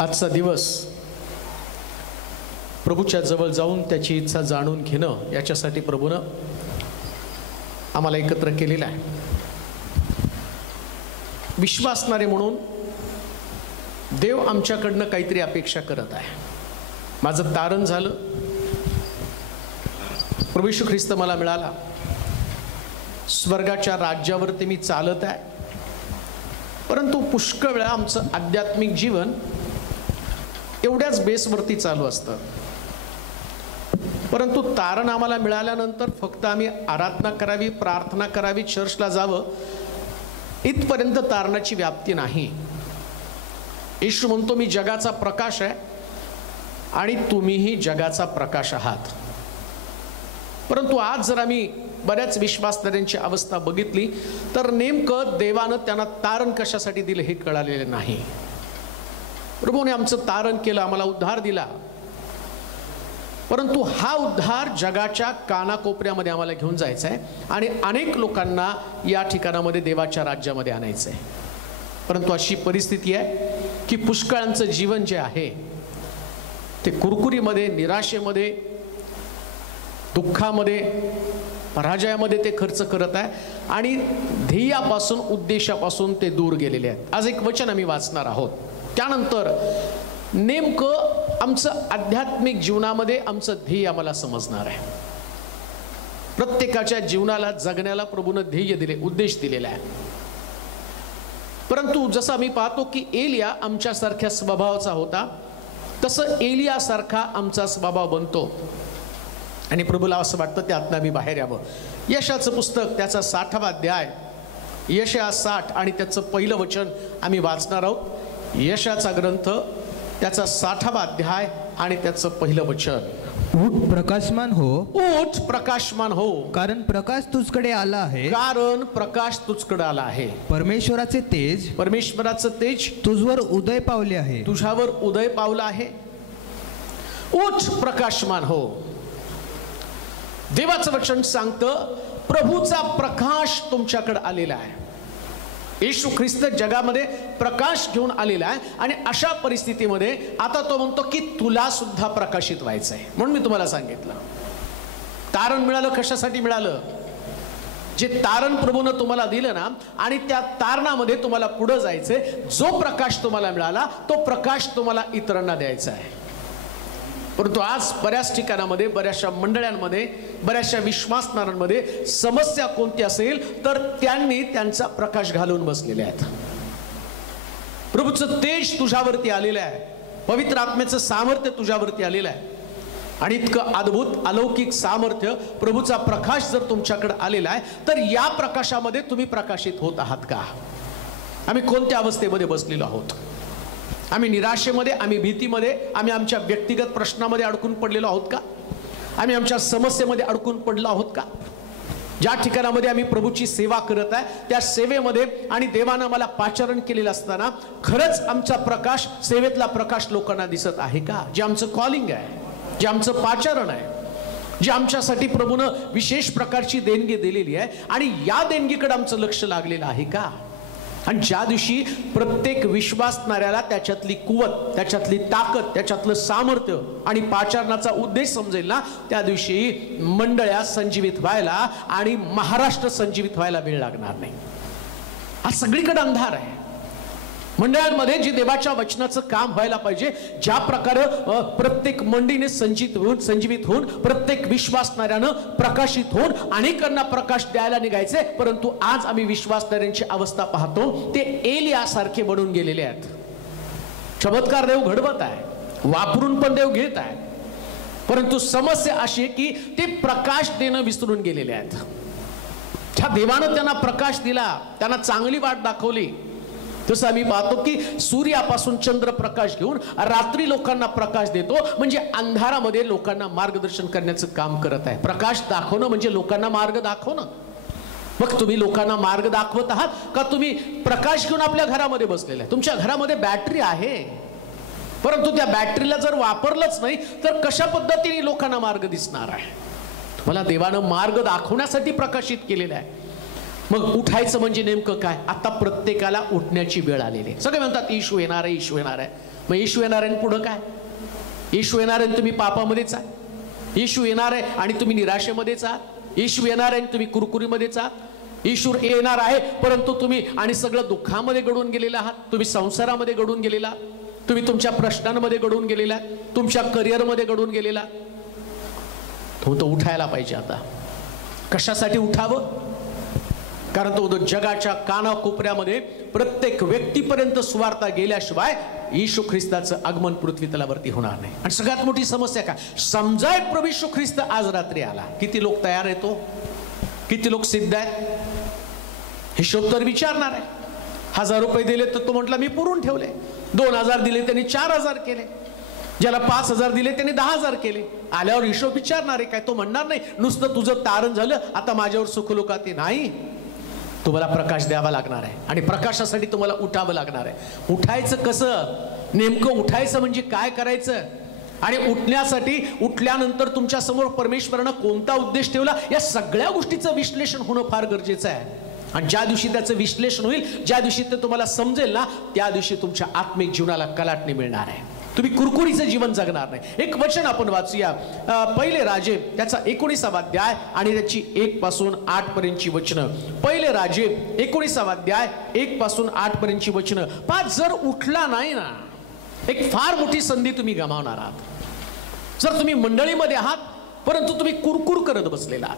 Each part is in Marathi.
आजचा दिवस प्रभूच्या जवळ जाऊन त्याची इच्छा जाणून घेणं याच्यासाठी प्रभूनं आम्हाला एकत्र केलेला आहे. विश्वासणारे म्हणून देव आमच्याकडनं काहीतरी अपेक्षा करत आहे. माझं तारण झालं, प्रभू येशू ख्रिस्त मला मिळाला, स्वर्गाच्या राज्यावरती मी चालत आहे. परंतु पुष्कळ वेळा आमचं आध्यात्मिक जीवन एवढ्याच बेसवरती चालू असतं. परंतु तारण आम्हाला मिळाल्यानंतर फक्त आम्ही आराधना करावी, प्रार्थना करावी, चर्चला जावं इथपर्यंत तारणाची व्याप्ती नाही. येशू म्हणतो मी जगाचा प्रकाश आहे आणि तुम्हीही जगाचा प्रकाश आहात. परंतु आज जर आम्ही बऱ्याच विश्वासधाऱ्यांची अवस्था बघितली तर नेमकं देवानं त्यांना तारण कशासाठी दिलं हे कळालेलं नाही. प्रभूने आमचं तारण केलं, आम्हाला उद्धार दिला, परंतु हा उद्धार जगाच्या कानाकोपऱ्यामध्ये आम्हाला घेऊन जायचा आहे आणि अनेक लोकांना या ठिकाणामध्ये देवाच्या राज्यामध्ये आणायचं आहे. परंतु अशी परिस्थिती आहे की पुष्कळांचं जीवन जे आहे ते कुरकुरीमध्ये, निराशेमध्ये, दुःखामध्ये, पराजयामध्ये ते खर्च करत आहे आणि ध्येयापासून, उद्देशापासून ते दूर गेलेले आहेत. आज एक वचन आम्ही वाचणार आहोत. त्यानंतर नेमकं आमचं आध्यात्मिक जीवनामध्ये आमचं ध्येय आम्हाला समजणार आहे. प्रत्येकाच्या जीवनाला जगण्याला प्रभूनं ध्येय दिले, उद्देश दिलेला आहे. परंतु जसं आम्ही पाहतो की एलिया आमच्यासारख्या स्वभावाचा होता, तसं एलियासारखा आमचा स्वभाव बनतो आणि प्रभूला असं वाटतं त्यातनं आम्ही बाहेर यावं. यशाचं पुस्तक त्याचा 60वा अध्याय, यशया 60 आणि त्याचं पहिलं वचन आम्ही वाचणार आहोत. यशाचा ग्रंथ त्याचा 60वा अध्याय आणि त्याचं पहिलं वचन. उठ प्रकाशमान हो, उठ प्रकाशमान हो, कारण प्रकाश तुझकडे आला आहे, कारण प्रकाश तुझकडे आला आहे. परमेश्वराचे तेज, परमेश्वराचं तेज तुझवर उदय पावले आहे, तुझ्यावर उदय पावला आहे. उठ प्रकाशमान हो. देवाचं वचन सांगतं प्रभूचा प्रकाश तुमच्याकडे आलेला आहे. येशू ख्रिस्त जगामध्ये प्रकाश घेऊन आलेला आहे आणि अशा परिस्थितीमध्ये आता तो म्हणतो की तुला सुद्धा प्रकाशित व्हायचं आहे. म्हणून मी तुम्हाला सांगितलं तारण मिळालं. कशासाठी मिळालं? जे तारण प्रभूनं तुम्हाला दिलं ना आणि त्या तारणामध्ये तुम्हाला पुढे जायचंय. जो प्रकाश तुम्हाला मिळाला तो प्रकाश तुम्हाला इतरांना द्यायचा आहे. परंतु आज बऱ्याच ठिकाणामध्ये, बऱ्याचशा मंडळांमध्ये, बऱ्याचशा विश्वासणाऱ्यांमध्ये समस्या कोणती असेल तर त्यांनी त्यांचा प्रकाश घालून बसलेले आहेत. प्रभूचं तेज तुझ्यावरती आलेलं आहे, पवित्र आत्म्याचं सामर्थ्य तुझ्यावरती आलेलं आहे आणि इतकं अद्भुत अलौकिक सामर्थ्य, प्रभूचा प्रकाश जर तुमच्याकडे आलेला आहे तर या प्रकाशामध्ये तुम्ही प्रकाशित होत आहात का? आम्ही कोणत्या अवस्थेमध्ये बसलेलो आहोत? आम्ही निराशेमध्ये, आम्ही भीतीमध्ये, आम्ही आमच्या व्यक्तिगत प्रश्नामध्ये अडकून पडलेलो आहोत का? आम्ही आमच्या समस्येमध्ये अडकून पडलो आहोत का? ज्या ठिकाणामध्ये आम्ही प्रभूची सेवा करत आहे त्या सेवेमध्ये आणि देवानं मला पाचारण केलेलं असताना खरंच आमचा प्रकाश, सेवेतला प्रकाश लोकांना दिसत आहे का? जे आमचं कॉलिंग आहे, जे आमचं पाचारण आहे, जे आमच्यासाठी प्रभूनं विशेष प्रकारची देणगी दिलेली आहे आणि या देणगीकडे आमचं लक्ष लागलेलं आहे का? आणि ज्या दिवशी प्रत्येक विश्वासणाऱ्याला त्याच्यातली कुवत, त्याच्यातली ताकद, त्याच्यातलं सामर्थ्य आणि पाचारणाचा उद्देश समजेल ना, त्या दिवशी मंडळ्या संजीवित व्हायला आणि महाराष्ट्र संजीवित व्हायला वेळ लागणार नाही. आज सगळीकडे अंधार आहे. मंडळांमध्ये जे देवाच्या वचनाचं काम व्हायला पाहिजे, ज्या प्रकारे प्रत्येक मंडळीने संजीवित होऊन प्रत्येक विश्वासणाऱ्यानं प्रकाशित होऊन अनेकांना प्रकाश द्यायला निघायचे. परंतु आज आम्ही विश्वासणाऱ्यांची अवस्था पाहतो ते एलियासारखे बनून गेलेले आहेत. चमत्कार देव घडवत आहे, वापरून पण देव घेत आहे, परंतु समस्या अशी आहे की ते प्रकाश देणं विसरून गेलेले आहेत. ज्या देवानं त्यांना प्रकाश दिला, त्यांना चांगली वाट दाखवली, तसं आम्ही पाहतो की सूर्यापासून चंद्र प्रकाश घेऊन रात्री लोकांना प्रकाश देतो, म्हणजे अंधारामध्ये लोकांना मार्गदर्शन करण्याचं काम करत आहे. प्रकाश दाखवणं म्हणजे लोकांना मार्ग दाखवणं. मग तुम्ही लोकांना मार्ग दाखवत आहात का तुम्ही प्रकाश घेऊन आपल्या घरामध्ये बसलेले आहे? तुमच्या घरामध्ये बॅटरी आहे, परंतु त्या बॅटरीला जर वापरलंच नाही तर कशा पद्धतीने लोकांना मार्ग दिसणार आहे? तुम्हाला देवानं मार्ग दाखवण्यासाठी प्रकाशित केलेला आहे. मग उठायचं म्हणजे नेमकं काय? आता प्रत्येकाला उठण्याची वेळ आलेली आहे. सगळे म्हणतात येशू येणार आहे, येशू येणार आहे. मग येशू येणार आहे पुढं काय? येशू येणार आहे तुम्ही पापामध्येच आहे. येशू येणार आहे आणि तुम्ही निराशेमध्येच आहात. येशू येणार आहे तुम्ही कुरकुरीमध्येच आहात. येशू येणार आहे परंतु तुम्ही आणि सगळं दुःखामध्ये गडून गेलेला आहात. तुम्ही संसारामध्ये गडून गेलेला आहात. तुम्ही तुमच्या प्रश्नांमध्ये गडून गेलेला आहात. तुमच्या करिअरमध्ये गडून गेलेला आहात. तो उठायला पाहिजे. आता कशासाठी उठावं? कारण तो जगाच्या कानाकोपऱ्यामध्ये प्रत्येक व्यक्तीपर्यंत सुवार्ता गेल्याशिवाय येशू ख्रिस्ताचं आगमन पृथ्वी तलावरती होणार नाही. आणि सगळ्यात मोठी समस्या काय? समजाय प्रभू येशू ख्रिस्त आज रात्री आला. किती लोक तयार आहेत? तो किती लोक सिद्ध आहेत? हिशोब तर विचारणार आहे. 1000 रुपये दिले तर तो म्हटला मी पुरून ठेवले. 2000 दिले त्यांनी 4000 केले. ज्याला 5000 दिले त्यांनी 10000 केले. आल्यावर हिशोब विचारणार आहे काय? तो म्हणणार नाही नुसतं तुझं तारण झालं आता माझ्यावर सुखलोकाती नाही. तुम्हाला प्रकाश द्यावा लागणार आहे आणि प्रकाशासाठी तुम्हाला उठावं लागणार आहे. उठायचं कसं? नेमकं उठायचं म्हणजे काय करायचं? आणि उठण्यासाठी उठल्यानंतर तुमच्या समोर परमेश्वरानं कोणता उद्देश ठेवला या सगळ्या गोष्टीचं विश्लेषण होणं फार गरजेचं आहे. आणि ज्या दिवशी त्याचं विश्लेषण होईल, ज्या दिवशी ते तुम्हाला समजेल ना, त्या दिवशी तुमच्या आत्मिक जीवनाला कलाटणी मिळणार आहे. तुम्ही कुरकुरीचं जीवन जगणार नाही. एक वचन आपण वाचूया. पहिले राजे त्याचा 19वा अध्याय आणि त्याची 1 पासून 8 पर्यंतची वचनं. पहिले राजे 19वा अध्याय 1 पासून 8 पर्यंतची वचनं. जर उठला नाही ना, एक फार मोठी संधी तुम्ही गमावणार आहात. जर तुम्ही मंडळीमध्ये आहात परंतु तुम्ही कुरकुर करत बसलेला आहात,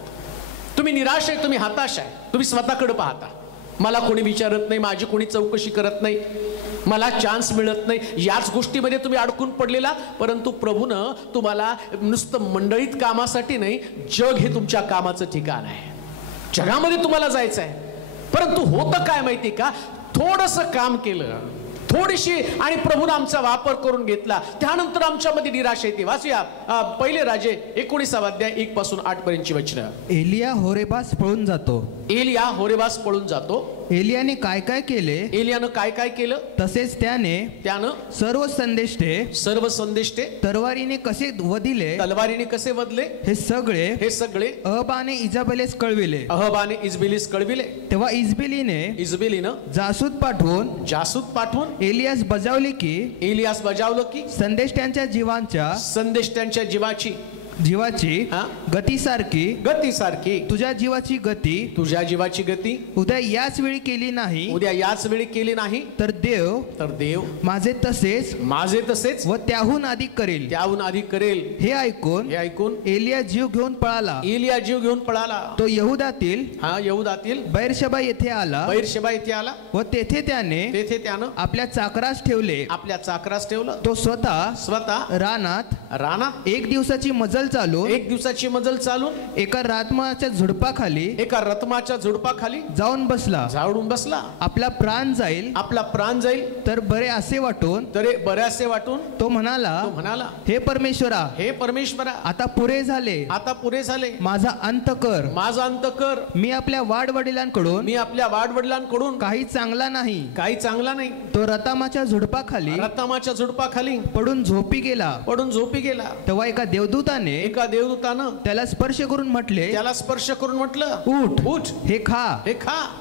तुम्ही निराश आहे, तुम्ही हताश आहे, तुम्ही स्वतःकडे पाहता, मला कोणी विचारत नाही, माझी कोणी चौकशी करत नाही, मला चान्स मिळत नाही, याच गोष्टीमध्ये तुम्ही अडकून पडलेला. परंतु प्रभूनं तुम्हाला नुसतं मंडळीत कामासाठी नाही, जग हे तुमच्या कामाचं ठिकाण आहे. जगामध्ये तुम्हाला जायचं आहे. परंतु होतं काय माहिती का? थोडंसं काम केलं, थोडीशी, आणि प्रभूने आमचा वापर करून घेतला, त्यानंतर आमच्यामध्ये निराशा येते. वाचूया पहिले राजे 19वा अध्याय 1 पासून 8 पर्यंतची वचनं. एलिया होरेबास पळून जातो. एलिया होरेबास पळून जातो. एलियाने काय काय केले? एलियानं काय काय केलं? तसेच त्यानं सर्व संदेष्टे तलवारीने कसे वधिले, तलवारीने कसे वधले, हे सगळे अहबाने इजाबेलेस कळविले. तेव्हा इजबेलीनं जासूद पाठवून एलियास बजावले की संदेष्ट्यांच्या जीवाची गतीसारखी तुझ्या जीवाची गती उद्या याच वेळी केली नाही तर देव माझे तसेच व त्याहून अधिक करेल. हे ऐकून एलिया जीव घेऊन पळाला. तो यहूदातील बैरशेबा येथे आला व तेथे त्याने आपल्या चाकरास ठेवलं. तो स्वतः रानात एक दिवसाची मजल चालून एका रथमाच्या झुडपाखाली जाऊन बसला. आपला प्राण जाईल तर बरे असे वाटून तो म्हणाला, हे परमेश्वरा आता पुरे झाले. माझा अंत कर. मी आपल्या वाडवडिलांकडून काही चांगला नाही. तो रतामाच्या झुडपाखाली पडून झोपी गेला. तेव्हा एका देवदूतानं त्याला स्पर्श करून म्हटलं, उठ, हे खा.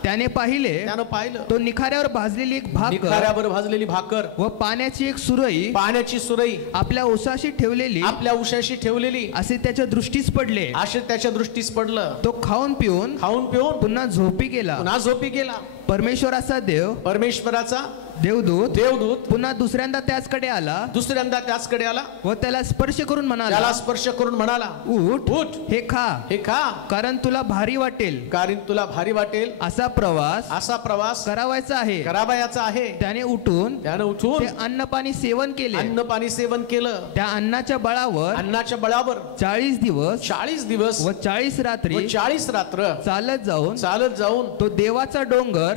त्याने पाहिलं तो निखाऱ्यावर भाजलेली भाकर व पाण्याची एक सुरई आपल्या उसाशी ठेवलेली असे त्याच्या दृष्टीस पडलं. तो खाऊन पिऊन पुन्हा झोपी गेला. परमेश्वराचा देवदूत पुन्हा दुसऱ्यांदा त्याचकडे आला व त्याला स्पर्श करून म्हणाला, उठ, हे खा, कारण तुला भारी वाटेल. असा प्रवास करावायचा आहे. त्याने उठून ते अन्नपाणी सेवन केलं. त्या अन्नाच्या बळावर 40 दिवस व 40 रात्र चालत जाऊन तो देवाचा डोंगर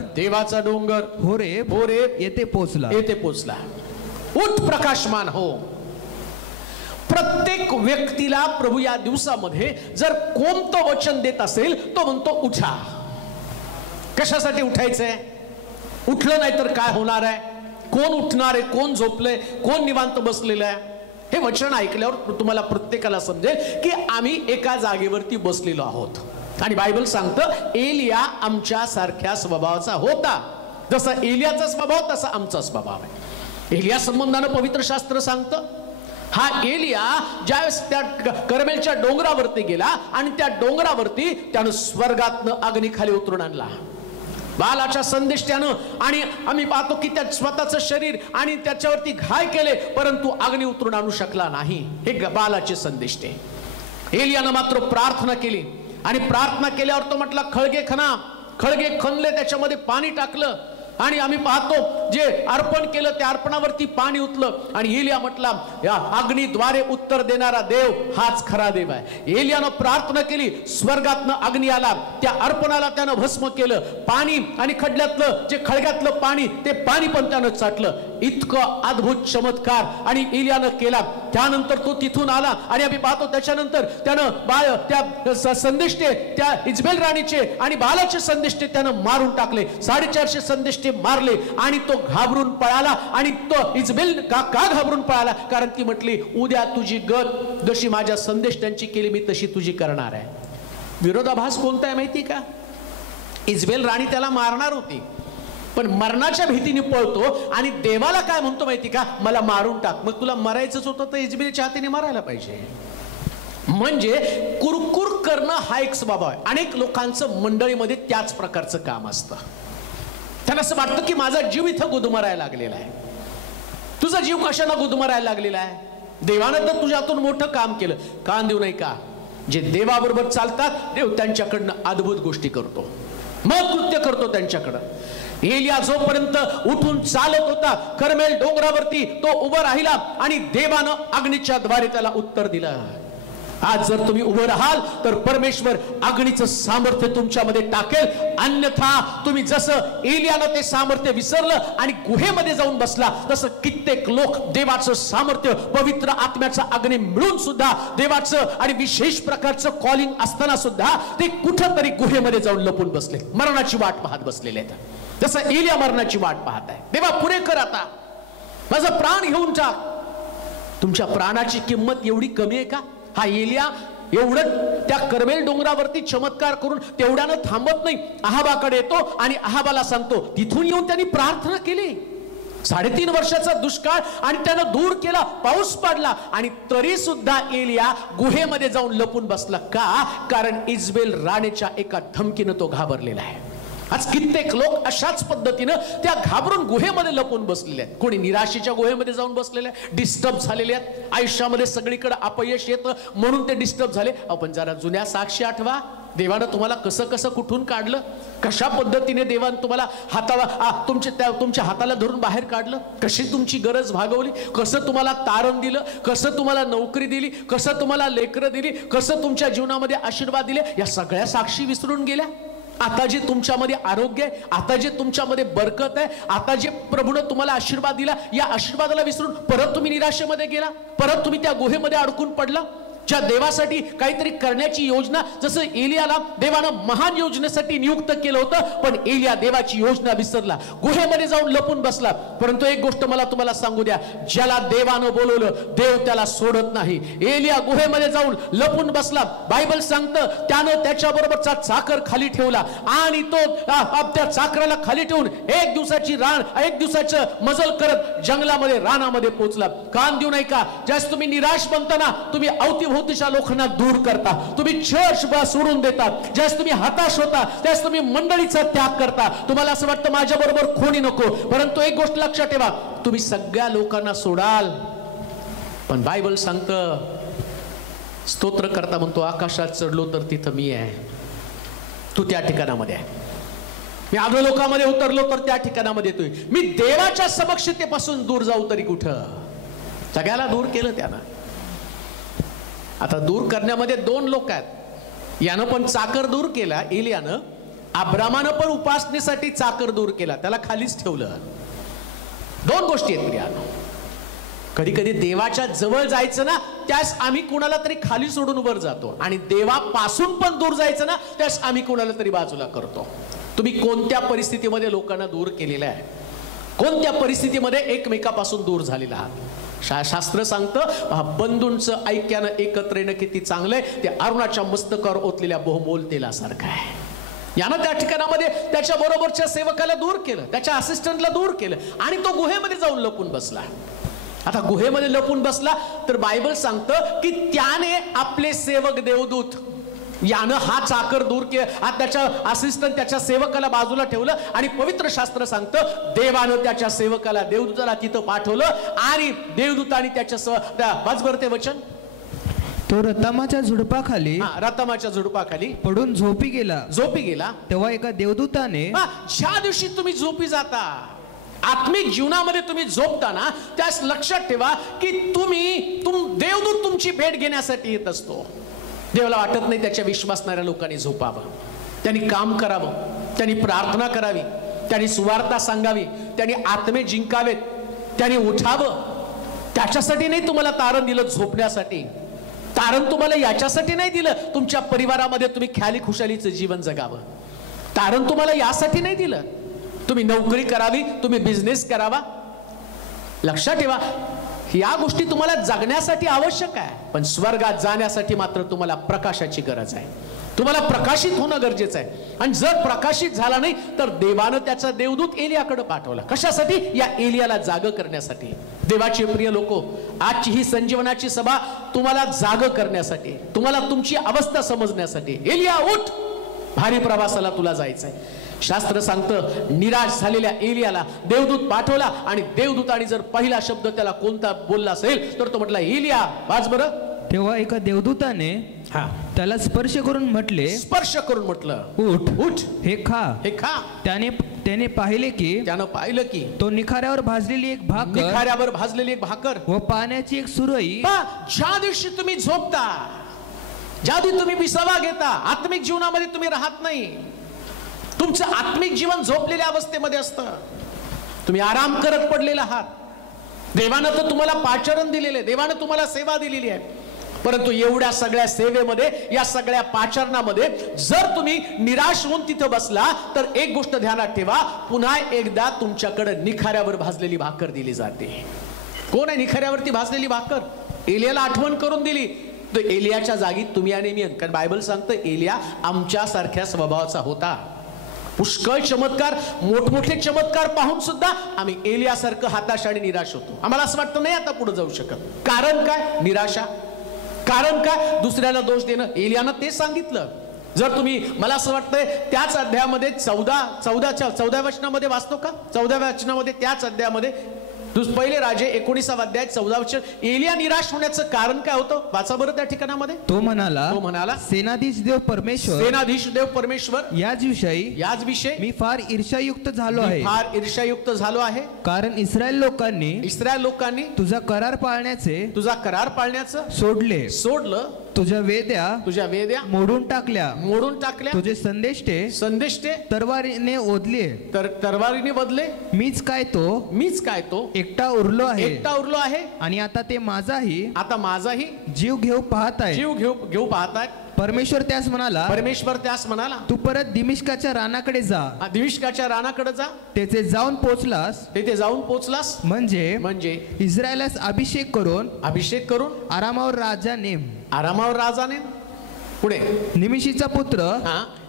होरेब येथे पोचला. उठ, प्रकाशमान हो. प्रत्येक व्यक्तीला प्रभू या दिवसामध्ये जर कोणतं वचन देत असेल तो म्हणतो उठा. कशासाठी उठायचंय? उठलं नाही तर काय होणार आहे? कोण उठणार आहे? कोण झोपलंय? कोण निवांत बसलेलं आहे? हे वचन ऐकल्यावर तुम्हाला प्रत्येकाला समजेल की आम्ही एका जागेवरती बसलेलो आहोत. आणि बायबल सांगतं एलिया आमच्या सारख्या स्वभावाचा होता. जसा एलियाचा स्वभाव तसा आमचा स्वभाव आहे. एलिया संबंधानं पवित्र शास्त्र सांगतं हा एलिया ज्यावेळेस त्या कर्मेलच्या डोंगरावरती गेला आणि त्या डोंगरावरती त्यानं स्वर्गातनं अग्नी खाली उतरून आणला. बालाच्या संदेष्ट्यानं, आणि आम्ही पाहतो की त्या स्वतःचं शरीर आणि त्याच्यावरती घाय केले परंतु अग्नी उतरून आणू शकला नाही. हे बालाचे संदेष्टे. एलियानं मात्र प्रार्थना केली आणि प्रार्थना केल्यावर तो म्हटला खळगे खणा. खळगे खणले, त्याच्यामध्ये पाणी टाकलं आणि आम्ही पाहतो जे अर्पण केलं त्या अर्पणावरती पाणी उतलं आणि एलिया म्हटला या अग्नीद्वारे उत्तर देणारा देव हाच खरा देव आहे. एलियानं प्रार्थना केली, स्वर्गातनं अग्नी आला, त्या अर्पणाला त्यानं भस्म केलं. पाणी आणि खड्ड्यातलं जे खळग्यातलं पाणी ते पाणी पण त्यानं चाटलं. इतकं अद्भुत चमत्कार आणि एलियानं केला. त्यानंतर तो तिथून आला आणि आम्ही पाहतो त्याच्यानंतर त्यानं त्या संदेष्टे, त्या इजबेल राणीचे आणि बालाचे संदेष्टे त्यानं मारून टाकले. 450 संदेष्टे मारले आणि तो घाबरून पळाला. आणि तो इजबेल का घाबरून पळाला? कारण ती म्हटली उद्या तुझी गत जशी माझ्या संदेष्टांची केली मी तशी तुझी करणार आहे. विरोधाभास कोणता आहे माहिती का? इजबेल राणी त्याला मारणार होती पण मरणाच्या भीतीने पळतो आणि देवाला काय म्हणतो माहिती का? मला मारून टाक. मग तुला मरायचंच होतं तर इजबेलच्या हातीने मारायला पाहिजे. म्हणजे कुरकुर करणं हा एक स्वभाव आहे. अनेक लोकांचं मंडळीमध्ये त्याच प्रकारचं काम असतं. त्यांना असं वाटतं की माझा जीव इथं गुदमरायला लागलेला आहे. तुझा जीव कशाला गुदमरायला लागलेला आहे? देवानं तर तुझ्यातून मोठं काम केलं. कान देऊ नये का? जे देवाबरोबर चालतात देव त्यांच्याकडनं अद्भुत गोष्टी करतो, मग कृत्य करतो त्यांच्याकडं. एलिया जोपर्यंत उठून चालत होता कर्मेल डोंगरावरती तो उभा राहिला आणि देवानं अग्नीच्या द्वारे त्याला उत्तर दिलं. आज जर तुम्ही उभं राहाल तर परमेश्वर अग्नीचं सामर्थ्य तुमच्यामध्ये टाकेल. अन्यथा तुम्ही जसं एलियानं ते सामर्थ्य विसरलं आणि गुहेमध्ये जाऊन बसला तसं कित्येक लोक देवाचं सामर्थ्य, पवित्र आत्म्याचा अग्नी मिळून सुद्धा देवाचं आणि विशेष प्रकारचं कॉलिंग असताना सुद्धा ते कुठंतरी गुहेमध्ये जाऊन लपून बसले, मरणाची वाट पाहत बसलेले आहेत. जसं एलिया मरणाची वाट पाहत आहे. देवा पुरे कर, आता माझा प्राण घेऊन टाक. तुमच्या प्राणाची किंमत एवढी कमी आहे का? हा एलिया एवढं त्या कर्मेल डोंगरावरती चमत्कार करून तेवढ्यानं थांबत नाही. अहाबाकडे येतो आणि अहाबाला सांगतो. तिथून येऊन त्यांनी प्रार्थना केली. 3.5 वर्षाचा दुष्काळ आणि त्यानं दूर केला, पाऊस पडला आणि तरी सुद्धा एलिया गुहेमध्ये जाऊन लपून बसला. का? कारण इजबेल राणीच्या एका धमकीनं तो घाबरलेला आहे. आज कित्येक लोक अशाच पद्धतीनं त्या घाबरून गुहेमध्ये लपून बसलेले आहेत. कोणी निराशेच्या गुहेमध्ये जाऊन बसलेले आहेत, डिस्टर्ब झालेले आहेत. आयुष्यामध्ये सगळीकडे अपयश येतं म्हणून ते डिस्टर्ब झाले. आपण जरा जुन्या साक्षी आठवा. देवानं तुम्हाला कसं कसं कुठून काढलं, कशा पद्धतीने देवानं तुम्हाला तुमच्या हाताला धरून बाहेर काढलं, कशी तुमची गरज भागवली, कसं तुम्हाला तारण दिलं, कसं तुम्हाला नोकरी दिली, कसं तुम्हाला लेकरं दिली, कसं तुमच्या जीवनामध्ये आशीर्वाद दिले. या सगळ्या साक्षी विसरून गेल्या. आता जे तुमच्यामध्ये आरोग्य आहे, आता जे तुमच्यामध्ये बरकत आहे, आता जे प्रभूनं तुम्हाला आशीर्वाद दिला, या आशीर्वादाला विसरून परत तुम्ही निराशेमध्ये गेला, परत तुम्ही त्या गुहेमध्ये अडकून पडला. ज्या देवासाठी काहीतरी करण्याची योजना, जसं एलियाला देवानं महान योजनेसाठी नियुक्त केलं होतं पण एलिया देवाची योजना विसरला, गुहेमध्ये जाऊन लपून बसला. परंतु एक गोष्ट मला तुम्हाला सांगू द्या, ज्याला देवानं बोलवलं देव त्याला सोडत नाही. एलिया गुहेमध्ये जाऊन लपून बसला. बायबल सांगतं त्यानं त्याच्याबरोबरचा चाकर खाली ठेवला आणि तो त्या चाकराला खाली ठेवून एक दिवसाचं मजल करत जंगलामध्ये, रानामध्ये पोहोचला. कान देऊ नये का? ज्यास तुम्ही निराश बनताना तुम्ही अवतीभोवतीच्या लोकांना दूर करता, तुम्ही चर्च सोडून देता, ज्यास तुम्ही हताश होता त्यास तुम्ही मंडळीचा त्याग करता. तुम्हाला असं वाटतं माझ्या बरोबर कोणी नको. परंतु एक गोष्ट लक्षात ठेवा, तुम्ही सगळ्या लोकांना सोडाल पण बायबल सांगतं, स्तोत्र करता म्हणतो आकाशात चढलो तर तिथं मी आहे, तू त्या ठिकाणामध्ये आहे. मी अधोलोकामध्ये उतरलो तर त्या ठिकाणामध्ये येतोय. मी देवाच्या समक्षतेपासून दूर जाऊ तरी कुठं? सगळ्याला दूर केलं त्यानं. आता दूर करण्यामध्ये 2 लोक आहेत. यानं पण चाकर दूर केला एलियानं, अब्रामानं पण उपासनेसाठी चाकर दूर केला, त्याला खालीच ठेवलं. 2 गोष्टी आहेत प्रियानो. कधी कधी देवाच्या जवळ जायचं ना त्यास आम्ही कुणाला तरी खाली सोडून वर जातो आणि देवापासून पण दूर जायचं ना त्यास आम्ही कुणाला तरी बाजूला करतो. तुम्ही कोणत्या परिस्थितीमध्ये लोकांना दूर केलेलं आहे? कोणत्या परिस्थितीमध्ये एकमेकापासून दूर झालेला आहात? शास्त्र सांगतं बंधूंचं ऐक्यानं एकत्र येणं किती चांगलंय, ते अरुणाच्या मस्तकावर ओतलेल्या बहुमोल तेलासारखं आहे. यानं त्या ठिकाणामध्ये त्याच्या बरोबरच्या सेवकाला दूर केलं, त्याच्या असिस्टंटला दूर केलं आणि तो गुहेमध्ये जाऊन लपून बसला. आता गुहेमध्ये लपून बसला तर बायबल सांगतं की त्याने आपले सेवक देवदूत यानं हा चाकर दूर केला, त्याच्या असिस्टंट त्याच्या सेवकाला बाजूला ठेवलं आणि पवित्र शास्त्र सांगतं देवानं त्याच्या सेवकाला देवदूताला तिथं पाठवलं आणि देवदूताने त्याच्या वाचभर ते वचन, तो रतामाच्या झुडपाखाली रतामाच्या झुडपाखाली पडून झोपी गेला. तेव्हा एका देवदूताने, ज्या दिवशी तुम्ही झोपी जाता, आत्मिक जीवनामध्ये तुम्ही झोपताना, त्यास लक्षात ठेवा की देवदूत तुमची भेट घेण्यासाठी येत असतो. देवाला वाटत नाही त्याच्या विश्वासणाऱ्या लोकांनी झोपावं, त्यांनी काम करावं, त्यांनी प्रार्थना करावी, त्यांनी सुवार्ता सांगावी, त्यांनी आत्मे जिंकावेत, त्यांनी उठावं. त्याच्यासाठी नाही तुम्हाला तारण दिलं झोपण्यासाठी. तारण तुम्हाला याच्यासाठी नाही दिलं तुमच्या परिवारामध्ये तुम्ही ख्याली खुशालीचं जीवन जगावं. तारण तुम्हाला यासाठी नाही दिलं तुम्ही नोकरी करावी, तुम्ही बिझनेस करावा. लक्षात ठेवा या गोष्टी तुम्हाला जगण्यासाठी आवश्यक आहे, पण स्वर्गात जाण्यासाठी मात्र तुम्हाला प्रकाशाची गरज आहे. तुम्हाला प्रकाशित होणं गरजेचं आहे. आणि जर प्रकाशित झाला नाही तर देवानं त्याचा देवदूत एलियाकडे पाठवला. कशासाठी? या एलियाला जाग करण्यासाठी. देवाचे प्रिय लोको, आजची ही संजीवनाची सभा तुम्हाला जाग करण्यासाठी, तुम्हाला तुमची अवस्था समजण्यासाठी. एलिया उठ, भारी प्रवासाला तुला जायचंय. शास्त्र सांगतं निराश झालेल्या एलियाला देवदूत पाठवला आणि देवदूताने जर पहिला शब्द त्याला कोणता बोलला असेल तर तो म्हटला एलिया वाच बरं. तेव्हा एका देवदूताने त्याला स्पर्श करून म्हटलं उठ उठ, हे खा. त्याने पाहिले की तो निखाऱ्यावर भाजलेली एक भाकर व पाण्याची एक सुरई. ज्या दिवशी तुम्ही झोपता, ज्या दिवशी तुम्ही विसावा घेता, आत्मिक जीवनामध्ये तुम्ही राहत नाही, तुमचं आत्मिक जीवन झोपलेल्या अवस्थेमध्ये असतं, तुम्ही आराम करत पडलेला आहात. देवानं तर तुम्हाला पाचारण दिलेले, देवानं तुम्हाला सेवा दिलेली आहे, परंतु एवढ्या सगळ्या सेवेमध्ये, या सगळ्या पाचारणामध्ये जर तुम्ही निराश होऊन तिथं बसला तर एक गोष्ट ध्यानात ठेवा, पुन्हा एकदा तुमच्याकडे निखाऱ्यावर भाजलेली भाकर दिली जाते. कोण आहे निखाऱ्यावरती भाजलेली भाकर? एलियाला आठवण करून दिली. तर एलियाच्या जागी तुम्ही आणि मी, कारण बायबल सांगतं एलिया आमच्या सारख्या स्वभावाचा होता. पुष्कळ चमत्कार, मोठमोठे चमत्कार पाहून सुद्धा आम्ही एलियासारखं हताश आणि निराश होतो. आम्हाला असं वाटतं नाही आता पुढे जाऊ शकत. कारण काय? निराशा. कारण काय? दुसऱ्याला दोष देणं. एलियानं ते सांगितलं. जर तुम्ही, मला असं वाटतंय त्याच अध्यायामध्ये 14 वचनामध्ये वाचतो का, 14व्या वचनामध्ये, त्याच अध्यायामध्ये पहिले राजे 19 अध्याय 14 वचन, एलिया निराश होण्याचं कारण काय होतं? वाचा बरं त्या ठिकाणामध्ये. तो म्हणाला सेनाधीश देव परमेश्वर याच विषयी मी फार ईर्ष्यायुक्त झालो आहे. कारण इस्रायल लोकांनी तुझा करार पाळण्याचं सोडलं. तुझ्या वेद्या मोडून टाकल्या. तुझे संदेष्टे तलवारीने बदले. मीच काय तो एकटा उरलो आहे आणि आता ते माझाही जीव घेऊ पाहत आहे. परमेश्वर त्यास म्हणाला तू परत दिमिश्काच्या रानाकडे जा. तेथे जाऊन पोचलास म्हणजे इस्रायलास अभिषेक करून आरामावर राजा नेम. पुढे निमिशीचा पुत्र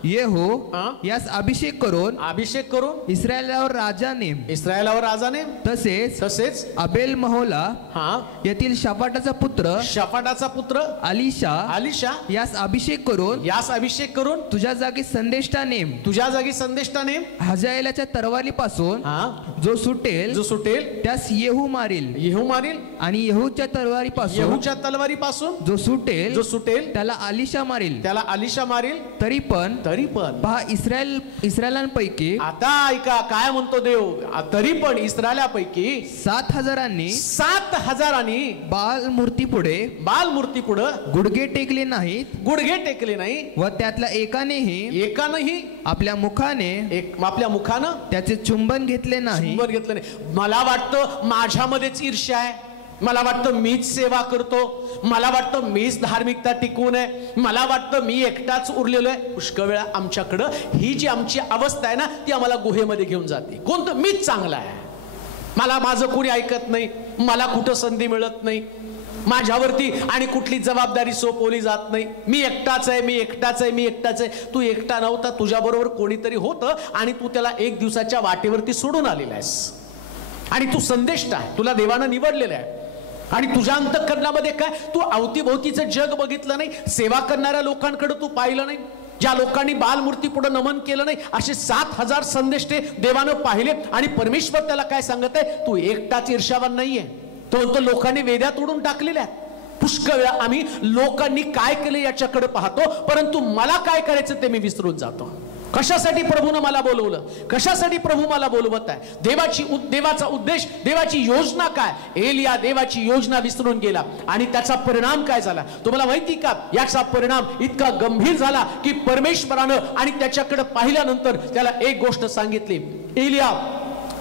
येहू यास अभिषेक करून इस्रायलावर राजा नेम. तसेच अबेल महोला येथील शाफाटाचा पुत्र अलिशा यास अभिषेक करून तुझ्या जागी संदेष्टा नेम. हजाएलाच्या तरवारीपासून जो सुटेल त्यास येहू मारील आणि येहूच्या तलवारीपासून जो सुटेल त्याला अलिशा मारील. तरी पण पहा इस्रायलांपैकी, आता ऐका काय म्हणतो देव, तरी पण इस्रायलापैकी 7,000 बाल मूर्ती पुढे गुडघे टेकले नाही व त्यातल्या एकानेही आपल्या मुखानं त्याचे चुंबन घेतले नाही. मला वाटतं माझ्यामध्येच ईर्ष्या आहे, मला वाटतं मीच सेवा करतो, मला वाटतं मीच धार्मिकता टिकवून आहे, मला वाटतं मी एकटाच उरलेलो आहे. पुष्कळ वेळा आमच्याकडं ही जी आमची अवस्था आहे ना, ती आम्हाला गुहेमध्ये घेऊन जाते. कोणतं? मीच चांगला आहे, मला माझं कोणी ऐकत नाही, मला कुठं संधी मिळत नाही, माझ्यावरती आणि कुठली जबाबदारी सोपवली जात नाही, मी एकटाच आहे, मी एकटाच आहे, मी एकटाच आहे. तू एकटा नव्हता, तुझ्याबरोबर कोणीतरी होतं आणि तू त्याला एक दिवसाच्या वाटेवरती सोडून आलेला आहेस. आणि तू संदेष्ट आहे, तुला देवानं निवडलेलं आहे. आणि तुझ्या अंतःकरणामध्ये काय, तू अवतीभोवतीचं जग बघितलं नाही, सेवा करणाऱ्या लोकांकडे तू पाहिलं नाही, ज्या लोकांनी बालमूर्ती पुढे नमन केलं नाही, असे 7,000 संदेष्टे देवानं पाहिले. आणि परमेश्वर त्याला काय सांगत आहे, तू एकटाच ईर्ष्यावान नाहीये. तो म्हणतो लोकांनी वेद्यात उडून टाकलेल्या. पुष्कळ वेळा आम्ही लोकांनी काय केलं याच्याकडे पाहतो, परंतु मला काय करायचं ते मी विसरून जातो. कशासाठी प्रभूनं मला बोलवलं, कशासाठी प्रभू मला बोलवत आहे, देवाचा उद्देश, देवाची योजना काय. एलिया देवाची योजना विसरून गेला आणि त्याचा परिणाम काय झाला तुम्हाला माहिती का. याचा परिणाम इतका गंभीर झाला की परमेश्वरानं आणि त्याच्याकडे पाहिल्यानंतर त्याला एक गोष्ट सांगितली. एलिया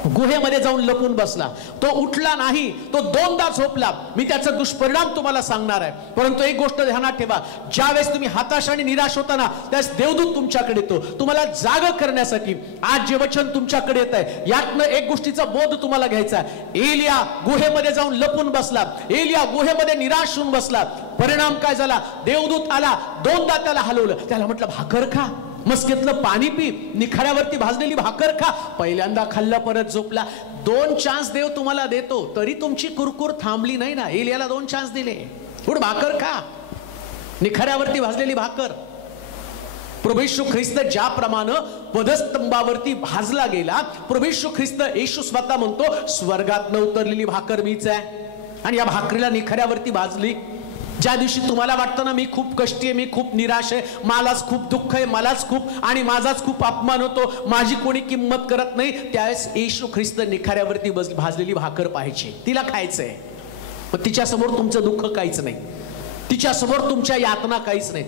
गुहेमध्ये जाऊन लपून बसला, तो उठला नाही, तो 2दा झोपला. मी त्याचा दुष्परिणाम तुम्हाला सांगणार आहे, परंतु एक गोष्ट ध्यानात ठेवा, ज्यावेळेस तुम्ही हताश आणि निराश होताना त्यावेळेस देवदूत तुमच्याकडे येतो तुम्हाला जाग करण्यासाठी. आज जे वचन तुमच्याकडे येत आहे यातनं एक गोष्टीचा बोध तुम्हाला घ्यायचा आहे. एलिया गुहेमध्ये जाऊन लपून बसला, एलिया गुहेमध्ये निराश होऊन बसला. परिणाम काय झाला, देवदूत आला, 2दा त्याला हलवलं, त्याला म्हटलं भाकर खा, मस्केतलं पाणी पी, निखाऱ्यावरती भाजलेली भाकर खा. पहिल्यांदा खाल्ला, परत झोपला. 2 चान्स देव तुम्हाला देतो, तरी तुमची कुरकुर थांबली नाही ना. एलियाला 2 चान्स दिले, उठ भाकर खा, निखाऱ्यावरती भाजलेली भाकर. प्रभू येशू ख्रिस्त ज्याप्रमाणे वधस्तंभावरती भाजला गेला, प्रभू येशू ख्रिस्त, येशू स्वतः म्हणतो स्वर्गातनं उतरलेली भाकर मीच आहे. आणि या भाकरीला निखाऱ्यावरती भाजली. ज्या दिवशी तुम्हाला वाटतं ना मी खूप कष्टी आहे, मी खूप निराश आहे, मलाच खूप दुःख आहे, मलाच खूप आणि माझाच खूप अपमान होतो, माझी कोणी किंमत करत नाही, त्यावेळेस येशू ख्रिस्त निखाऱ्यावरती भाजलेली भाकर पाहिजे, तिला खायचंय. पण तिच्या समोर तुमचं दुःख काहीच नाही, तिच्या समोर तुमच्या यातना काहीच नाही,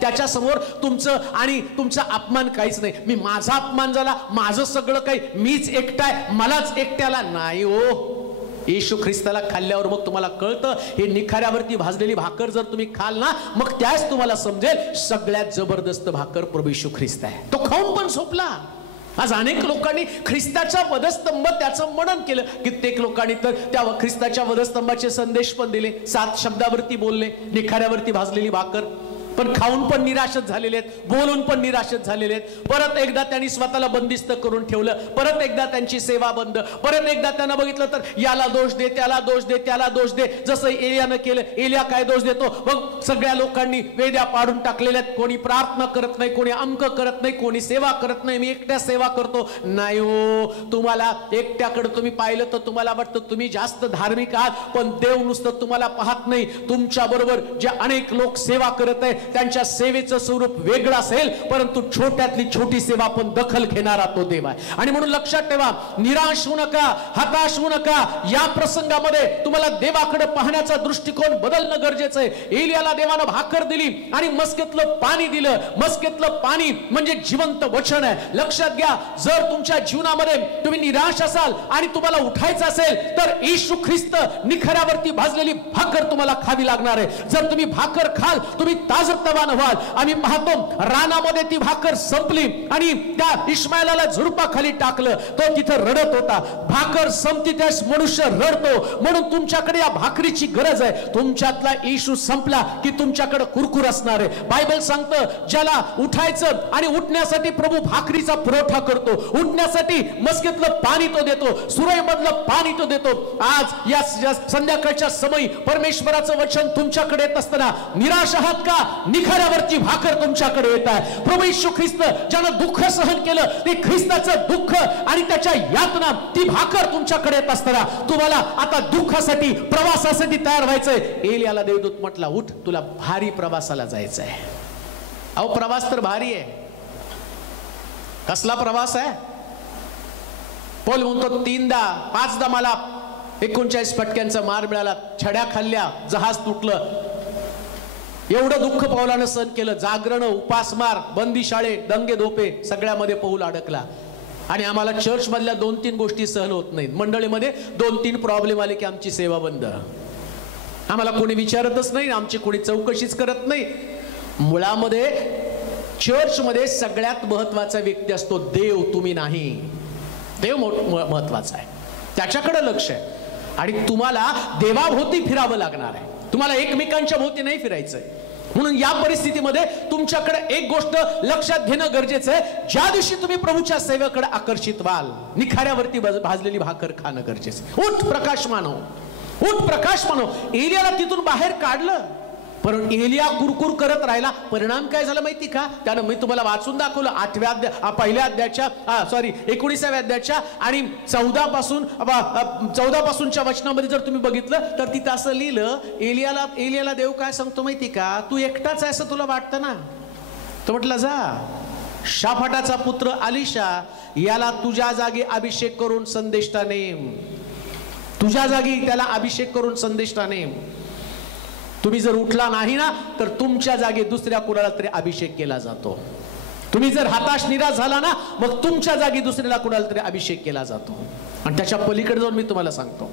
त्याच्या समोर तुमचं आणि तुमचा अपमान काहीच नाही. मी माझा अपमान झाला, माझं सगळं काही, मीच एकटाय, मलाच एकट्याला नाही. ओ येशू ख्रिस्ताला खाल्ल्यावर मग तुम्हाला कळतं, हे निखाऱ्यावरती भाजलेली भाकर जर तुम्ही खाल ना, मग त्याच तुम्हाला समजेल सगळ्यात जबरदस्त भाकर प्रभू येशू ख्रिस्त आहे. तो खाऊन पण झोपला. आज अनेक लोकांनी ख्रिस्ताचा वधस्तंभ त्याचं मनन केलं. कित्येक लोकांनी तर त्या ख्रिस्ताच्या वधस्तंभाचे संदेश पण दिले, 7 शब्दावरती बोलले, निखाऱ्यावरती भाजलेली भाकर. पण खाऊन पण निराशच झालेले आहेत, बोलून पण निराशच झालेले आहेत. परत एकदा त्यांनी स्वतःला बंदिस्त करून ठेवलं, परत एकदा त्यांची सेवा बंद, परत एकदा त्यांना बघितलं तर याला दोष दे, त्याला दोष दे, त्याला दोष दे, जसं एलियानं केलं. एलिया काय दोष देतो, मग सगळ्या लोकांनी वेद्या पाडून टाकलेल्या आहेत. कोणी प्रार्थना करत नाही, कोणी अंक करत नाही, कोणी सेवा करत नाही, मी एकट्या सेवा करतो. नाही हो, तुम्हाला एकट्याकडे तुम्ही पाहिलं तर तुम्हाला वाटतं तुम्ही जास्त धार्मिक आहात, पण देव नुसतं तुम्हाला पाहत नाही. तुमच्या बरोबर जे अनेक लोक सेवा करत आहेत त्यांच्या सेवेचं स्वरूप वेगळं असेल, परंतु छोट्यातली छोटी सेवा पण दखल घेणारा तो देव आहे. आणि म्हणून लक्षात ठेवा, निराश होऊ नका, हताश होऊ नका. या प्रसंगामध्ये तुम्हाला देवाकडे पाहण्याचा दृष्टिकोन बदलणं गरजेचं आहे. एलियाला देवानं भाकर दिली आणि मस्केतलं पाणी दिलं. मस्केतलं पाणी म्हणजे जिवंत वचन आहे. लक्षात घ्या, जर तुमच्या जीवनामध्ये तुम्ही निराश असाल आणि तुम्हाला उठायचं असेल तर येशू ख्रिस्त निखाऱ्यावरती भाजलेली भाकर तुम्हाला खावी लागणार आहे. जर तुम्ही भाकर खाल, तुम्ही ताजतवान व्हाल. आम्ही पाहतो रानामध्ये ती भाकर संपली आणि त्या इश्माएलाला झुडपाखाली टाकलं, तो तिथं रडत होता. भाकर संपती त्यास मनुष्य रडतो. म्हणून तुमच्याकडे या भाकरीची गरज आहे. तुमच्यातला येशू संपला की तुमच्याकडे कुरकुर असणार आहे. बायबल सांगतं, ज्याला उठायचं आणि उठण्यासाठी प्रभू भाकरीचा पुरवठा करतो, उठण्यासाठी मस्केतलं पाणी तो देतो, सुरईमधलं पाणी तो देतो. आज या संध्याकाळच्या समयी परमेश्वराचं वचन तुमच्याकडे येत असताना निराश आहात का, निखाऱ्यावरची भाकर तुमच्याकडे येत आहे. प्रभू येशू ख्रिस्त ज्यानं दुःख सहन केलं, ते ख्रिस्ताचं दुःख आणि त्याच्या यातना, ती भाकर तुमच्याकडे येत असताना तुम्हाला आता दुःखासाठी, प्रवासासाठी तयार व्हायचंय. एलियाला देवदूत म्हटला, उठ, तुला भारी प्रवासाला जायचंय. अहो प्रवास तर भारी आहे. कसला प्रवास आहे? पौल म्हणतो 3दा 5दा मला 39 फटक्यांचा मार मिळाला, छड्या खाल्ल्या, जहाज तुटलं. एवढं दुःख पौलानं सहन केलं. जागरण, उपासमार, बंदीशाळे, दंगे धोपे सगळ्यामध्ये पौल अडकला. आणि आम्हाला चर्च मधल्या 2-3 गोष्टी सहन होत नाहीत. मंडळीमध्ये 2-3 प्रॉब्लेम आले की आमची सेवा बंद. आम्हाला कोणी विचारतच नाही, आमची कोणी चौकशीच करत नाही. मुळामध्ये चर्चमध्ये सगळ्यात महत्वाचा व्यक्ती असतो देव, तुम्ही नाही. देव महत्वाचा आहे. त्याच्याकडे लक्ष आहे. आणि तुम्हाला देवाभोवती फिरावं लागणार आहे, तुम्हाला एकमेकांच्या भोवती नाही फिरायचंय. म्हणून या परिस्थितीमध्ये तुमच्याकडे एक गोष्ट लक्षात घेणं गरजेचं आहे. ज्या दिवशी तुम्ही प्रभूच्या सेवेकडे आकर्षित व्हाल, निखाऱ्यावरती भाजलेली भाकर खाणं गरजेचं आहे. उठ प्रकाश मानव, उठ प्रकाश मानव. एलियाला तिथून बाहेर काढलं, पण एलिया कुरकुर करत राहिला. परिणाम काय झाला माहिती का? त्यानं मी तुम्हाला वाचून दाखवलं. 19व्या अध्यायाच्या आणि 14 पासूनच्या वचनामध्ये जर तुम्ही बघितलं तर तिथं असं लिहिलं, एलियाला देव काय सांगतो माहिती का? तू एकटाच आहे असं तुला वाटतं ना? तो म्हटलं, जा शाफाटाचा पुत्र अलिशा याला तुझ्या जागी अभिषेक करून संदेष्टा नेम, तुझ्या जागी त्याला अभिषेक करून संदेष्टा नेम. तुम्ही जर उठला नाही ना तर तुमच्या जागी दुसऱ्या कुणाला तरी अभिषेक केला जातो. तुम्ही जर हताश निराश झाला ना मग तुमच्या जागी दुसऱ्याला कुणाला तरी अभिषेक केला जातो. आणि त्याच्या पलीकडे जाऊन मी तुम्हाला सांगतो,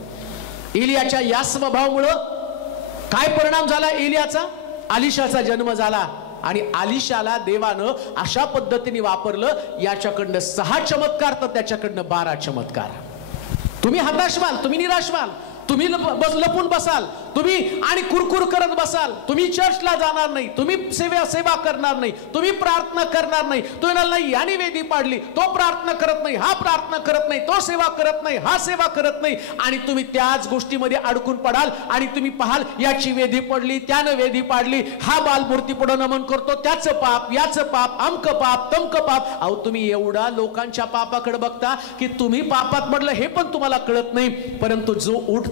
एलियाच्या या स्वभावामुळं काय परिणाम झाला एलियाचा? अलिशाचा जन्म झाला. आणि अलिशाला देवानं अशा पद्धतीने वापरलं, याच्याकडनं 6 चमत्कार तर त्याच्याकडनं 12 चमत्कार. तुम्ही हताश व्हाल, तुम्ही निराश व्हाल, तुम्ही लपून बसाल, तुम्ही आणि कुरकुर करत बसाल, तुम्ही चर्चला जाणार नाही, तुम्ही सेवा करणार नाही, तुम्ही प्रार्थना करणार नाही. तुम्ही नाही याने वेदी पाडली, तो प्रार्थना करत नाही, हा प्रार्थना करत नाही, तो सेवा करत नाही, हा सेवा करत नाही. आणि तुम्ही त्याच गोष्टीमध्ये अडकून पडाल आणि तुम्ही पाहाल याची वेदी पडली, त्यानं वेदी पाडली, हा बालमूर्ती पुढे नमन करतो, त्याचं पाप, याचं पाप, अमक पाप, तमक पाप. अहो तुम्ही एवढा लोकांच्या पापाकडे बघता की तुम्ही पापात पडलं हे पण तुम्हाला कळत नाही. परंतु जो उठतो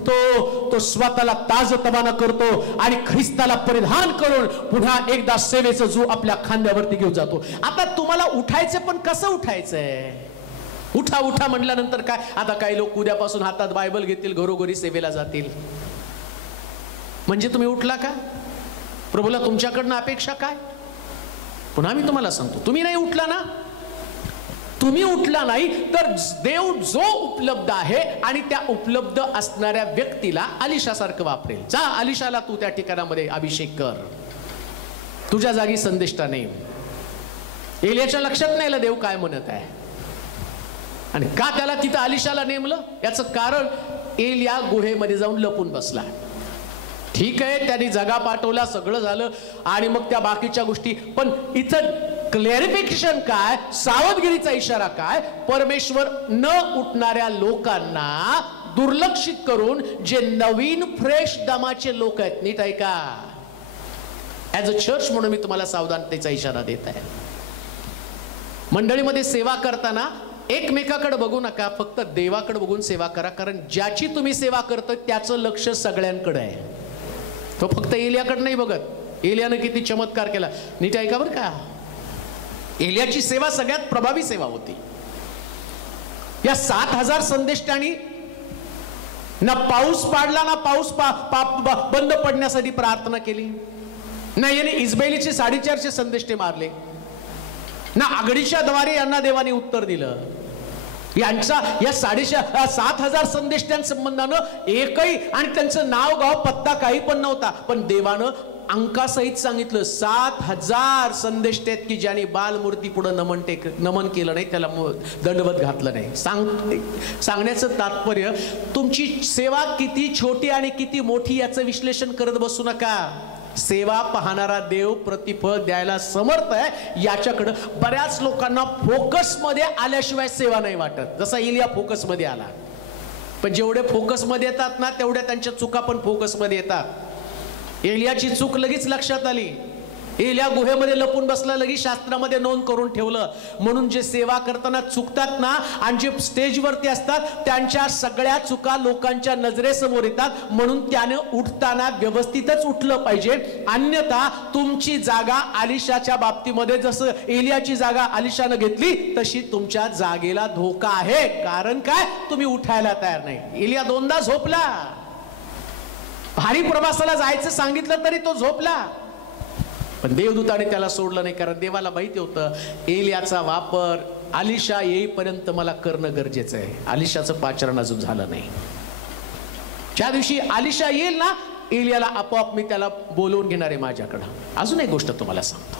तो स्वतःला ताजतवाना करतो आणि ख्रिस्ताला परिधान करून पुन्हा एकदा सेवेचं जो आपल्या खांद्यावरती घेऊन जातो. आता तुम्हाला उठायचं, पण कसं उठायचंय? उठा उठा म्हटल्यानंतर काय? आता काही लोक उद्यापासून हातात बायबल घेतील, घरोघरी सेवेला जातील. म्हणजे तुम्ही उठला का? प्रभूला तुमच्याकडनं अपेक्षा काय? पुन्हा मी तुम्हाला सांगतो, तुम्ही नाही उठला ना, तुम्ही उठला नाही तर देव जो उपलब्ध आहे आणि त्या उपलब्ध असणाऱ्या व्यक्तीला अलिशासारखं वापरेल. जा अलिशाला तू त्या ठिकाणामध्ये अभिषेक कर, तुझ्या जागी संदेष्टा नेम. एलियाच्या लक्षात नाही देव काय म्हणत आहे. आणि का त्याला तिथं अलिशाला नेमलं? याचं कारण एलिया गुहेमध्ये जाऊन लपून बसला. ठीक आहे, त्यांनी जगा पाठवला, सगळं झालं आणि मग त्या बाकीच्या गोष्टी, पण इथं क्लॅरिफिकेशन काय, सावधगिरीचा इशारा काय? परमेश्वर न उठणाऱ्या लोकांना दुर्लक्षित करून जे नवीन फ्रेश दमाचे लोक आहेत, नीट ऐका, ऍज अ चर्च म्हणून मी तुम्हाला सावधानतेचा इशारा देत आहे. मंडळीमध्ये सेवा करताना एकमेकाकडे बघू नका, फक्त देवाकडे बघून सेवा करा. कारण ज्याची तुम्ही सेवा करतोय त्याचं लक्ष सगळ्यांकडे आहे. तो फक्त एलियाकडे नाही बघत. एलियानं किती चमत्कार केला, नीट ऐका बरं का. एलियाची सेवा सगळ्यात प्रभावी सेवा होती. या 7000 संदेष्टांनी ना पाऊस पाडला, ना पाऊस बंद पडण्यासाठी प्रार्थना केली, ना याने इस्रायलीचे 450 संदेष्टे मारले, ना आघडीच्या द्वारे यांना देवाने उत्तर दिलं. यांचा या 7000 संदेष्टांसंबंधानं एकही आणि त्यांचं नाव गाव पत्ता काही पण नव्हता. पण देवानं अंकासहित सांगितलं 7000 संदेष्टे आहेत की ज्यांनी बालमूर्ती पुढे नमन केलं नाही, त्याला दंडवत घातलं नाही. सांगण्याचं तात्पर्य, तुमची सेवा किती छोटी आणि किती मोठी याचं विश्लेषण करत बसू नका. सेवा पाहणारा देव प्रतिफळ द्यायला समर्थ आहे. याच्याकडे बऱ्याच लोकांना फोकस मध्ये आल्याशिवाय सेवा नाही वाटत. जसा एलिया फोकस मध्ये आला, पण जेवढे फोकस मध्ये येतात ना तेवढ्या त्यांच्या चुका पण फोकस मध्ये येतात. एलियाची चूक लगेच लक्षात आली. एलिया गुहेमध्ये लपून बसला, लगेच शास्त्रामध्ये नोंद करून ठेवलं. म्हणून जे सेवा करताना चुकतात ना आणि जे स्टेजवरती असतात त्यांच्या सगळ्या चुका लोकांच्या नजरेसमोर येतात. म्हणून त्याने उठताना व्यवस्थितच उठलं पाहिजे. अन्यथा तुमची जागा अलिशाच्या बाबतीमध्ये जसं एलियाची जागा अलिशानं घेतली तशी तुमच्या जागेला धोका आहे. कारण काय? तुम्ही उठायला तयार नाही. एलिया 2दा झोपला. भारी प्रवासाला जायचं सांगितलं तरी तो झोपला, पण देवदूताने त्याला सोडलं नाही. कारण देवाला माहिती होतं एलियाचा वापर अलिशा येईपर्यंत मला करणं गरजेचं आहे. अलिशाचं पाचारण अजून झालं नाही. ज्या दिवशी अलिशा येईल ना, एलियाला आपोआप मी त्याला बोलवून घेणार आहे माझ्याकडं. अजून एक गोष्ट तुम्हाला सांगतो,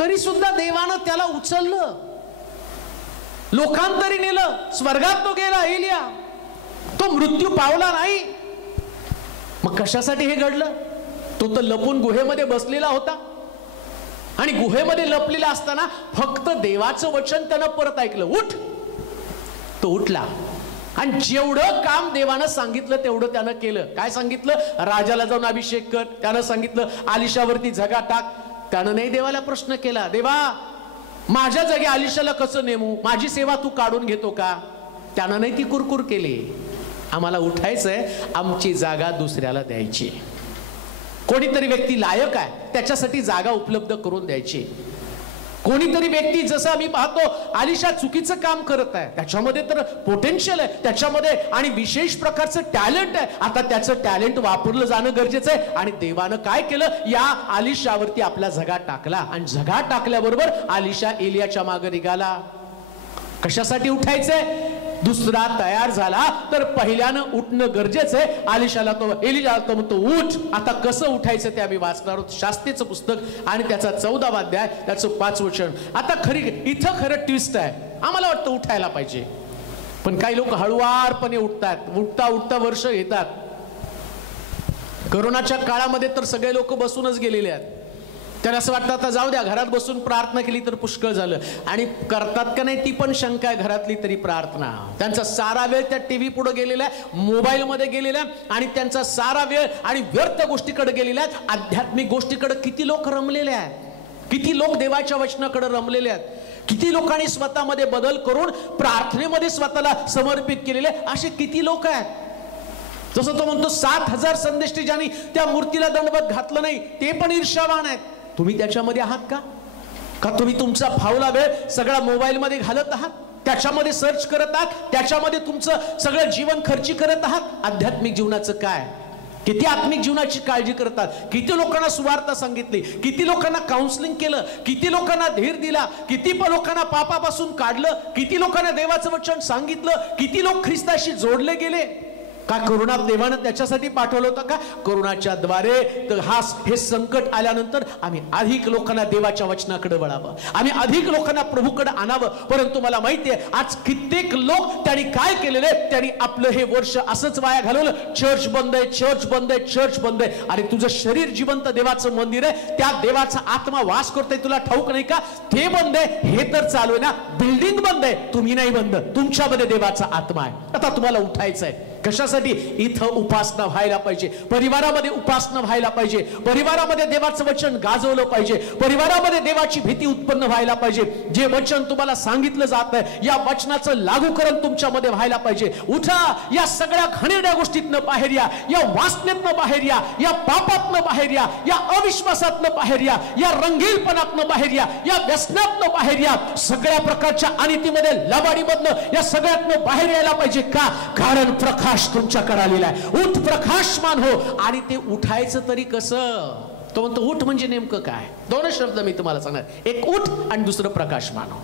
तरी सुद्धा देवानं त्याला उचललं. लोकांतरी नेलं, स्वर्गात तो गेला एलिया, तो मृत्यू पावला नाही. मग कशासाठी हे घडलं? तो तर लपून गुहेमध्ये बसलेला होता आणि गुहेमध्ये लपलेला असताना फक्त देवाचं वचन त्यानं परत ऐकलं, उठ. तो उठला आणि जेवढं काम देवानं सांगितलं तेवढं त्यानं केलं. काय सांगितलं? राजाला जाऊन अभिषेक कर. त्यानं सांगितलं आलिशावरती झगा टाक. त्यानं नाही देवाला प्रश्न केला, देवा माझ्या जागी आलिशाला कसं नेमू, माझी सेवा तू काढून घेतो का? त्यानं नाही ती कुरकुर केली, आम्हाला उठायचंय, आमची जागा दुसऱ्याला द्यायची. कोणीतरी व्यक्ती लायक आहे त्याच्यासाठी जागा उपलब्ध करून द्यायची. कोणीतरी व्यक्ती, जसं आम्ही पाहतो आलिशा चुकीचं काम करत आहे, त्याच्यामध्ये तर पोटेन्शियल आहे, त्याच्यामध्ये आणि विशेष प्रकारचं टॅलेंट आहे, आता त्याचं टॅलेंट वापरलं जाणं गरजेचं आहे. आणि देवानं काय केलं? या आलिशावरती आपला झगा टाकला आणि झगा टाकल्याबरोबर आलिशा एलियाच्या मागे निघाला. कशासाठी उठायचंय? दुसरा तयार झाला तर पहिल्यानं उठणं गरजेचं आहे. आलिशाला तो एलियाला तो म्हणतो उठ. आता कसं उठायचं ते आम्ही वाचणार आहोत. शास्त्रीचं पुस्तक आणि त्याचा 14वा अध्याय, त्याचं 5 वचन. आता इथं खरं ट्विस्ट आहे. आम्हाला वाटतं उठायला पाहिजे, पण काही लोक हळुवारपणे उठतात, उठता उठता वर्ष येतात. कोरोनाच्या काळामध्ये तर सगळे लोक बसूनच गेलेले आहेत. त्याला असं वाटतं आता जाऊ द्या, घरात बसून प्रार्थना केली तर पुष्कळ झालं. आणि करतात का नाही ती पण शंका आहे. घरातली तरी प्रार्थना, त्यांचा सारा वेळ त्या टीव्ही पुढे गेलेला आहे, मोबाईल मध्ये गेलेला आहे आणि त्यांचा सारा वेळ आणि व्यर्थ गोष्टीकडे गेलेला आहे. आध्यात्मिक गोष्टीकडे किती लोक रमलेले आहेत, किती लोक देवाच्या वचनाकडे रमलेले आहेत, किती लोकांनी स्वतःमध्ये बदल करून प्रार्थनेमध्ये स्वतःला समर्पित केलेले असे किती लोक आहेत. जसं तो म्हणतो 7,000 संदेष्टी ज्यांनी त्या मूर्तीला दंडवत घातलं नाही ते पण ईर्ष्यावान आहेत. तुम्ही त्याच्यामध्ये आहात का? का तुम्ही तुमचा फावला वेळ सगळा मोबाईल मध्ये घालत आहात, त्याच्यामध्ये सर्च करत आहात, त्याच्यामध्ये तुमचं सगळं जीवन खर्ची करत आहात? आध्यात्मिक जीवनाचं काय? किती आत्मिक जीवनाची काळजी करतात? किती लोकांना सुवार्ता सांगितली, किती लोकांना काउन्सिलिंग केलं, किती लोकांना धीर दिला, किती लोकांना पापापासून काढलं, किती लोकांना देवाचं वचन सांगितलं, किती लोक ख्रिस्ताशी जोडले गेले? का करुणा देवानं त्याच्यासाठी पाठवलं होतं का? करुणाच्या द्वारे हे संकट आल्यानंतर आम्ही अधिक लोकांना देवाच्या वचनाकडे वळावं, आम्ही अधिक लोकांना प्रभूकडे आणावं. परंतु मला माहिती आहे आज कित्येक लोक त्यांनी काय केलेले, त्यांनी आपलं हे वर्ष असंच वाया घालवलं. चर्च बंद आहे, चर्च बंद आहे, चर्च बंद आहे. अरे तुझं शरीर जिवंत देवाचं मंदिर आहे, त्या देवाचा आत्मा वास करतोय, तुला ठाऊक नाही का? ते बंद आहे, हे तर चालू आहे ना. बिल्डिंग बंद आहे, तुम्ही नाही बंद, तुमच्यामध्ये देवाचा आत्मा आहे. आता तुम्हाला उठायचं आहे. कशासाठी? इथं उपासना व्हायला पाहिजे, परिवारामध्ये उपासना व्हायला पाहिजे, परिवारामध्ये देवाचं वचन गाजवलं पाहिजे, परिवारामध्ये देवाची भीती उत्पन्न व्हायला पाहिजे. जे वचन तुम्हाला सांगितलं जात आहे या वचनाचं लागूकरण तुमच्यामध्ये व्हायला पाहिजे. उठा, या सगळ्या घाणेरड्या गोष्टीतनं बाहेर या, या वासनेतनं बाहेर या, या पापातनं बाहेर या, या अविश्वासातनं बाहेर या, या रंगीलपणातनं बाहेर या, या व्यसनातनं बाहेर या, सगळ्या प्रकारच्या अनितीमध्ये लबाडीमधनं या सगळ्यातनं बाहेर यायला पाहिजे. का? कारण प्रकाश तुमच्याकडे आलेला आहे. उठ, प्रकाशमान हो. आणि ते उठायचं तरी कसं? तो म्हणतो उठ म्हणजे नेमकं काय? 2 शब्द मी तुम्हाला सांगणार, एक उठ आणि दुसरं प्रकाशमान हो.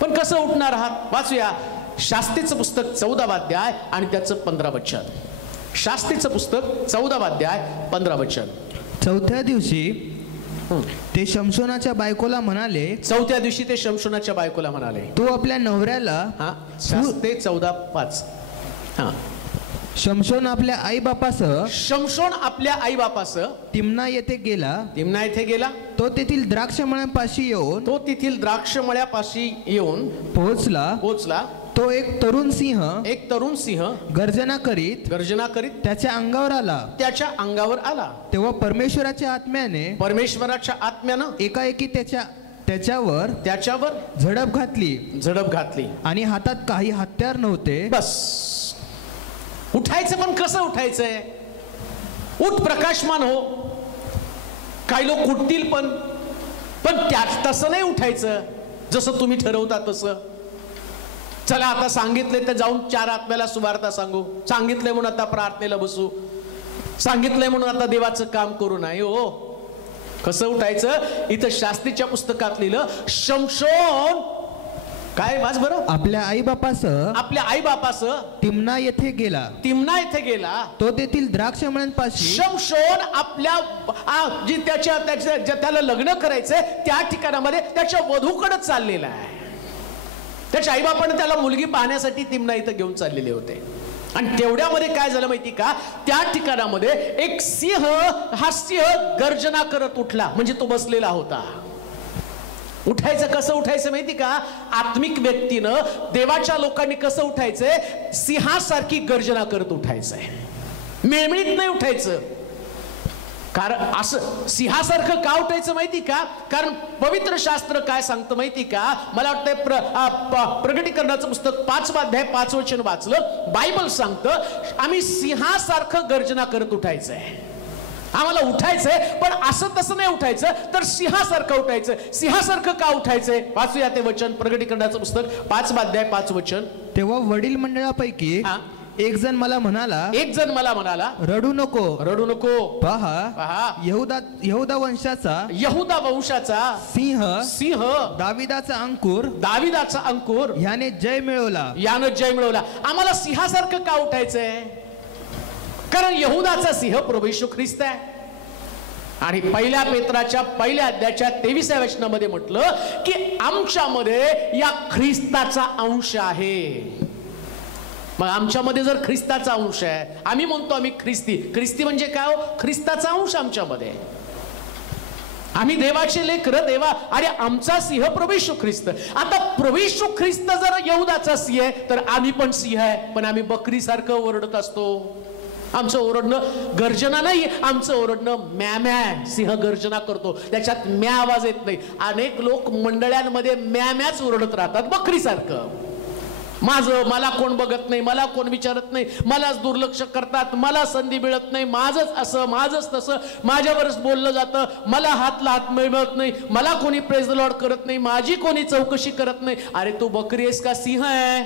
पण कसं उठणार आहात? वाचूया शास्त्रीचं पुस्तक 14वा अध्याय आणि त्याचं 15 वचन. शास्त्रीचं पुस्तक 14वा अध्याय 15 वचन. 4थ्या दिवशी ते शमशोनाच्या बायकोला म्हणाले, 4थ्या दिवशी ते शमशोनाच्या बायकोला म्हणाले, तू आपल्या नवऱ्याला. शास्त्री 14:5. शमशोन आपल्या आई बापासह, शमशोन आपल्या आई बापासह तिम्ना येथे गेला. तिम्ना येथे गेला. तो तेथील द्राक्षमळ्यापाशी येऊन पोहोचला. तो एक तरुण सिंह गर्जना करीत त्याच्या अंगावर आला. तेव्हा परमेश्वराच्या आत्म्यानं एकाएकी त्याच्यावर झडप घातली आणि हातात काही हत्यार नव्हते. बस उठायचं. पण कसं उठायचंय? उठ, प्रकाशमान हो. काही लोक उठतील पण तसं नाही उठायचं जसं तुम्ही ठरवता तसं. चला आता सांगितले तर जाऊन 4 आत्म्याला सुवार्ता सांगू, सांगितलंय म्हणून आता प्रार्थनेला बसू, सांगितलंय म्हणून आता देवाचं काम करू. नाही हो. कसं उठायचं? इथं शास्त्रीच्या पुस्तकात लिहिलं, शमशोन काय वाच बरं, आपल्या आई बापासह तिम्ना येथे गेला. तो तेथील द्राक्षमळ्यांपाशी, शमशोन आपल्या त्याला लग्न करायचंय त्या ठिकाणामध्ये त्याच्या वधूकडे चाललेला आहे. त्याच्या आईबापाने त्याला मुलगी पाहण्यासाठी तिमना इथं घेऊन चाललेले होते. आणि तेवढ्यामध्ये काय झालं माहिती का, त्या ठिकाणामध्ये एक सिंह, हा सिंह गर्जना करत उठला. म्हणजे तो बसलेला होता. उठायचं कसं उठायचं माहिती का, आत्मिक व्यक्तीनं, देवाच्या लोकांनी कसं उठायचंय, सिंहासारखी गर्जना करत उठायचंय. मिळमिळीत नाही उठायचं. कारण असं सिंहासारखं का उठायचं माहिती का, कारण पवित्र शास्त्र काय सांगतं माहिती का, मला वाटतं प्रकटीकरणाचं पुस्तक 5वा अध्याय 5 वचन वाचलं. बायबल सांगतं आम्ही सिंहासारखं गर्जना करत उठायचंय. आम्हाला उठायचंय, पण असं तसं नाही उठायचं, तर सिंहासारखं उठायचं. सिंहासारखं का उठायचंय, वाचूया ते वचन. प्रकटीकरणाचं पुस्तक 5वा अध्याय 5 वचन. तेव्हा वडील मंडळापैकी एक जण मला म्हणाला, रडू नको, पहा यहूदा वंशाचा सिंह दाविदाचा अंकुर याने जय मिळवला. आम्हाला सिंहासारखं का उठायचंय, कारण यहूदाचा सिंह प्रभू येशू ख्रिस्त आहे. आणि पहिल्या पेत्राच्या पहिल्या अध्यायाच्या 23व्या वचनामध्ये म्हटलं की आमच्यामध्ये या ख्रिस्ताचा अंश आहे. मग आमच्यामध्ये जर ख्रिस्ताचा अंश आहे, आम्ही म्हणतो आम्ही ख्रिस्ती म्हणजे काय हो, ख्रिस्ताचा अंश आमच्यामध्ये. आम्ही देवाचे लेकरं, देवा आणि आमचा सिंह प्रभू येशू ख्रिस्त. आता प्रभू येशू ख्रिस्त जर यहूदाचा सिंह आहे, तर आम्ही पण सिंह आहे, पण आम्ही बकरीसारखं ओरडत असतो. आमचं ओरडणं गर्जना नाही, आमचं ओरडणं म्या म्या. सिंह गर्जना करतो, त्याच्यात म्या आवाज येत नाही. अनेक लोक मंडळांमध्ये म्या म्याच ओरडत राहतात बकरीसारखं. मला कोण बघत नाही, मला कोण विचारत नाही, मलाच दुर्लक्ष करतात, मला संधी मिळत नाही, माझंच असं, माझंच तसं, माझ्यावरच बोललं जातं, मला हातला हात मिळत नाही, मला कोणी प्रेज द लॉर्ड करत नाही, माझी कोणी चौकशी करत नाही. अरे तू बकरी आहेस का सिंह आहे?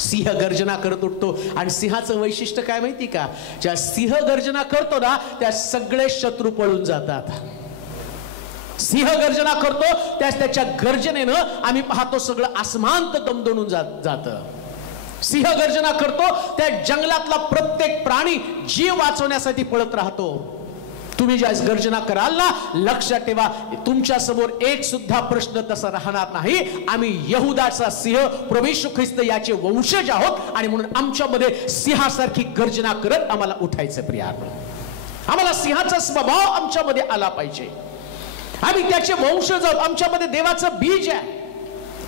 सिंह गर्जना करत उठतो. आणि सिंहाचं वैशिष्ट्य काय माहिती का, ज्या सिंह गर्जना करतो ना, त्या सगळे शत्रू पळून जातात. सिंह गर्जना करतो, त्याच्या गर्जनेनं आम्ही पाहतो सगळं आसमान दमदणून जातं. सिंह गर्जना करतो, त्या जंगलातला प्रत्येक प्राणी जीव वाचवण्यासाठी पळत राहतो. तुम्ही ज्या गर्जना कराल ना, लक्षात ठेवा, तुमच्या समोर एक सुद्धा प्रश्न तसा राहणार नाही. आम्ही यहूदाचा सिंह प्रभू येशू ख्रिस्त याचे वंशज आहोत, आणि म्हणून आमच्यामध्ये सिंहासारखी गर्जना करत आम्हाला उठायचं. प्रियानो, आम्हाला सिंहाचा स्वभाव आमच्यामध्ये आला पाहिजे. आम्ही त्याचे वंशज आहोत. आमच्यामध्ये देवाचं बीज आहे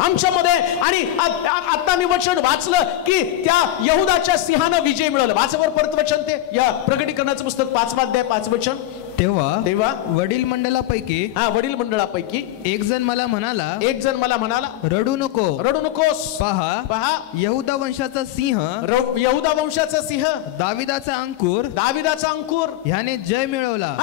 आमच्यामध्ये. आणि आता मी वचन वाचलं की त्या यहूदाच्या सिंहानं विजय मिळवला. वाचवर परत वचन, ते या प्रकटीकरणाचं पुस्तक 5वा अध्याय 5 वचन. तेव्हा वडील मंडळापैकी एक जण मला म्हणाला, रडू नकोस, पहा यहूदा वंशाचा सिंह दाविदाचा अंकुर ह्याने जय मिळवला.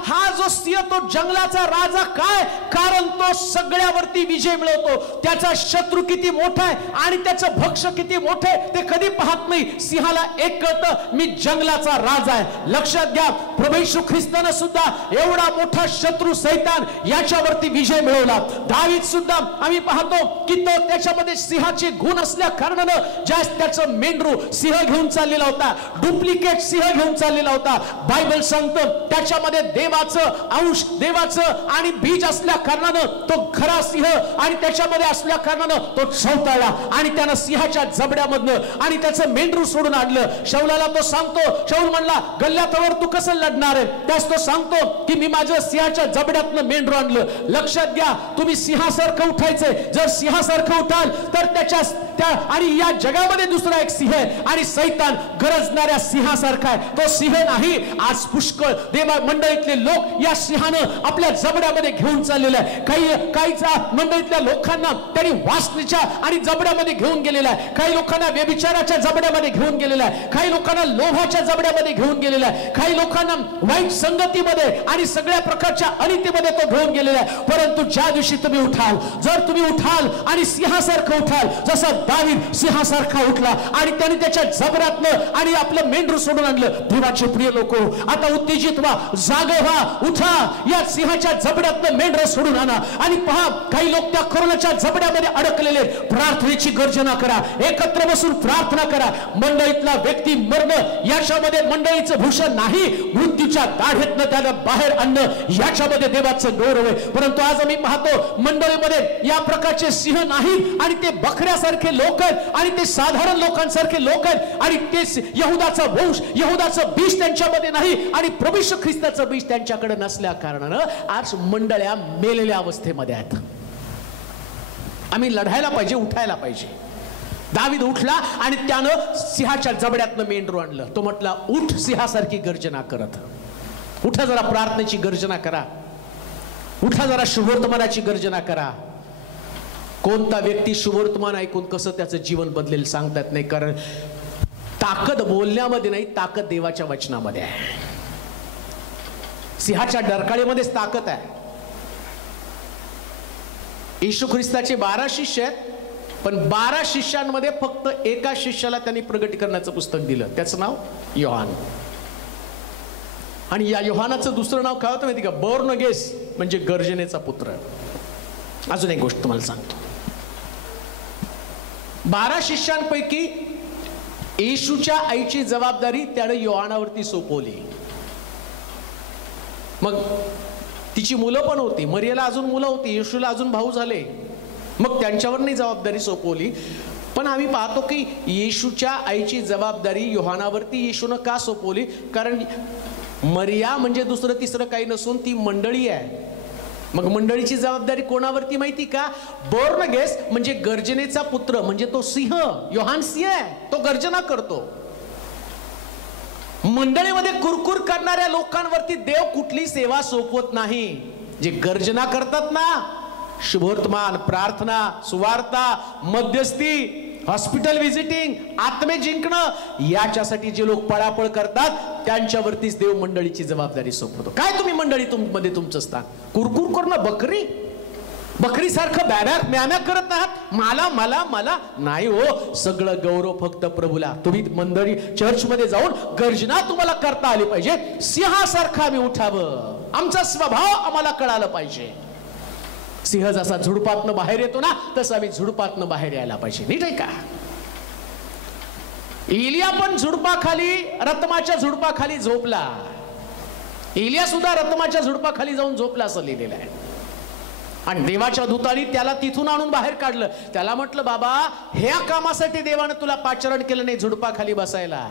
हा जो सिंह, तो जंगलाचा राजा. काय कारण, तो सगळ्यावरती विजय मिळवतो. त्याचा शत्रू किती मोठा आहे आणि त्याचं भक्ष किती मोठं आहे ते कधी पाहत नाही. सिंहाला एक कळतं, मी जंगलाचा राजा आहे. लक्षात घ्या, प्रभू येशू ख्रिस्तानं सुद्धा एवढा मोठा शत्रू सैतान याच्यावरती विजय मिळवला. दावीद सुद्धा आम्ही पाहतो की तो त्याच्यामध्ये सिंहाचे गुण असल्या कारणानं जास्त त्याचं मेंढरू सिंह घेऊन चाललेला होता, डुप्लिकेट सिंह घेऊन चाललेला होता. बायबल सांगतं त्याच्यामध्ये देवाचं अंश, देवाचं आणि बीज असल्या कारणानं तो खरा सिंह, आणि त्याच्यामध्ये असल्या कारणानं तो चौताळला आणि त्यानं सिंहाच्या जबड्यामधनं आणि त्याचं मेंढरू सोडून आणलं. शौलाला तो सांगतो, शौल म्हणला गल्ल्यातवर तू कसं लढणार आहे? त्यास तो सांगतो की मी माझ्या सिंहाच्या जबड्यातनं मेंढरू आणलं. लक्षात घ्या, तुम्ही सिंहासारखं उठायचंय. जर सिंहासारखं उठाल तर आणि या जगामध्ये दुसरा एक सिंह आहे, आणि सैतान गरजणाऱ्या सिंहासारखा आहे. तो सिंह नाही. आज पुष्कळ देवा मंडळीतले लोक या सिंहानं आपल्या जबड्यामध्ये घेऊन चाललेला आहे. काहीचा मंडळीतल्या लोकांना त्यांनी वासनेच्या आणि जबड्यामध्ये घेऊन गेलेला आहे. काही लोकांना व्यभिचाराच्या जबड्यामध्ये घेऊन गेलेला आहे. काही लोकांना लोभाच्या जबड्यामध्ये घेऊन गेलेला आहे. काही लोकांना वाईट संगतीमध्ये आणि सगळ्या प्रकारच्या अनितीमध्ये तो घेऊन गेलेला आहे. परंतु ज्या दिवशी तुम्ही उठाल, जर तुम्ही उठाल आणि सिंहासारखं उठाल, जसं दावीद सिंहासारखा उठला आणि त्याने त्याच्या जबड्यातनं आणि आपलं मेंढरू सोडून आणलं. देवाचे प्रिय लोक, आता उत्तेजित व्हा, जागे व्हा, उठा. या सिंहाच्या जबड्यातनं मेंढरं सोडून आणा. आणि पहा, काही लोक त्या कोरोनाच्या जबड्यामध्ये अडकलेले. प्रार्थनेची गर्जना करा, एकत्र बसून प्रार्थना करा. मंडळीतला व्यक्ती मरण याच्यामध्ये मंडळीचं भूषण नाही. मृत्यू मृत्यूच्या दाढेतनं त्याला बाहेर आणणं याच्यामध्ये देवाचं गौरव आहे. परंतु आज आम्ही पाहतो मंडळीमध्ये या प्रकारचे सिंह नाहीत आणि ते बकऱ्यासारखे लोक आहेत आणि ते साधारण लोकांसारखे लोक आहेत आणि ते यहुदाचा वंश, यहुदाचं बीज त्यांच्यामध्ये नाही आणि प्रभू येशू ख्रिस्ताचं बीज त्यांच्याकडे नसल्या कारणानं आज मंडळ्या मेलेल्या अवस्थेमध्ये आहेत. आम्ही लढायला पाहिजे, उठायला पाहिजे. दावीद उठला आणि त्यानं सिंहाच्या जबड्यातनं मेंढरू आणलं. तो म्हटला, उठ सिंहासारखी गर्जना करत. उठा जरा प्रार्थनेची गर्जना करा, उठा जरा शुभवर्तमानाची गर्जना करा. कोणता व्यक्ती शुभवर्तमान ऐकून कसं त्याचं जीवन बदलेल सांगता येत नाही. कारण ताकद बोलण्यामध्ये नाही, ताकद देवाच्या वचनामध्ये आहे. सिंहाच्या डरकाळीमध्येच ताकद आहे. येशू ख्रिस्ताचे 12 शिष्य आहेत, पण 12 शिष्यांमध्ये फक्त एका शिष्याला त्यांनी प्रगटीकरणाचं पुस्तक दिलं, त्याचं नाव योहान. आणि या योहानाचं दुसरं नाव काय होतं माहिती का? बोर्नगेस, म्हणजे गर्जनेचा पुत्र. अजून एक गोष्ट तुम्हाला सांगतो. 12 शिष्यांपैकी येशूच्या आईची जबाबदारी त्याने योहानावरती सोपवली. मग तिची मुलं पण होती, मरियाला अजून मुलं होती, येशूला अजून भाऊ झाले, मग त्यांच्यावर नाही जबाबदारी सोपवली. पण आम्ही पाहतो की येशूच्या आईची जबाबदारी योहानावरती येशूनं का सोपवली? कारण मरिया म्हणजे दुसरं तिसरं काही नसून ती मंडळी आहे. मग मंडळीची जबाबदारी कोणावरती माहिती का? बोर्नगेस म्हणजे गर्जनेचा पुत्र, म्हणजे तो सिंह. योहान सिंह आहे, तो गर्जना करतो. मंडळीमध्ये कुरकुर करणाऱ्या लोकांवरती देव कुठली सेवा सोपवत नाही. जे गर्जना करतात ना, शुभवर्तमान, प्रार्थना, सुवार्ता, मध्यस्थी, हॉस्पिटल व्हिजिटिंग, आत्मे जिंकणं, याच्यासाठी जे लोक पळापळ करतात त्यांच्यावरतीच देव मंडळीची जबाबदारी सोपवतो. काय तुम्ही मंडळी मध्ये तुमचं स्थान? कुरकुर करणं, बकरी सारखं बॅब्या म्याम्या करत आहात, मला मला मला नाही हो. सगळं गौरव फक्त प्रभूला. तुम्ही मंडळी चर्च मध्ये जाऊन गर्जना तुम्हाला करता आली पाहिजे. सिंहासारखं आम्ही उठावं, आमचा स्वभाव आम्हाला कळालं पाहिजे. सिंह जसा झुडपातनं बाहेर येतो ना, तसं आम्ही झुडपातनं बाहेर यायला पाहिजे. नीट आहे का? एलिया पण झुडपाखाली, रतमाच्या झुडपाखाली झोपला. एलिया सुद्धा रतमाच्या झुडपाखाली जाऊन झोपला असं लिहिलेलं आहे. आणि देवाच्या दूतांनी त्याला तिथून आणून बाहेर काढलं. त्याला म्हटलं, बाबा ह्या कामासाठी देवानं तुला पाचारण केलं नाही, झुडपाखाली बसायला.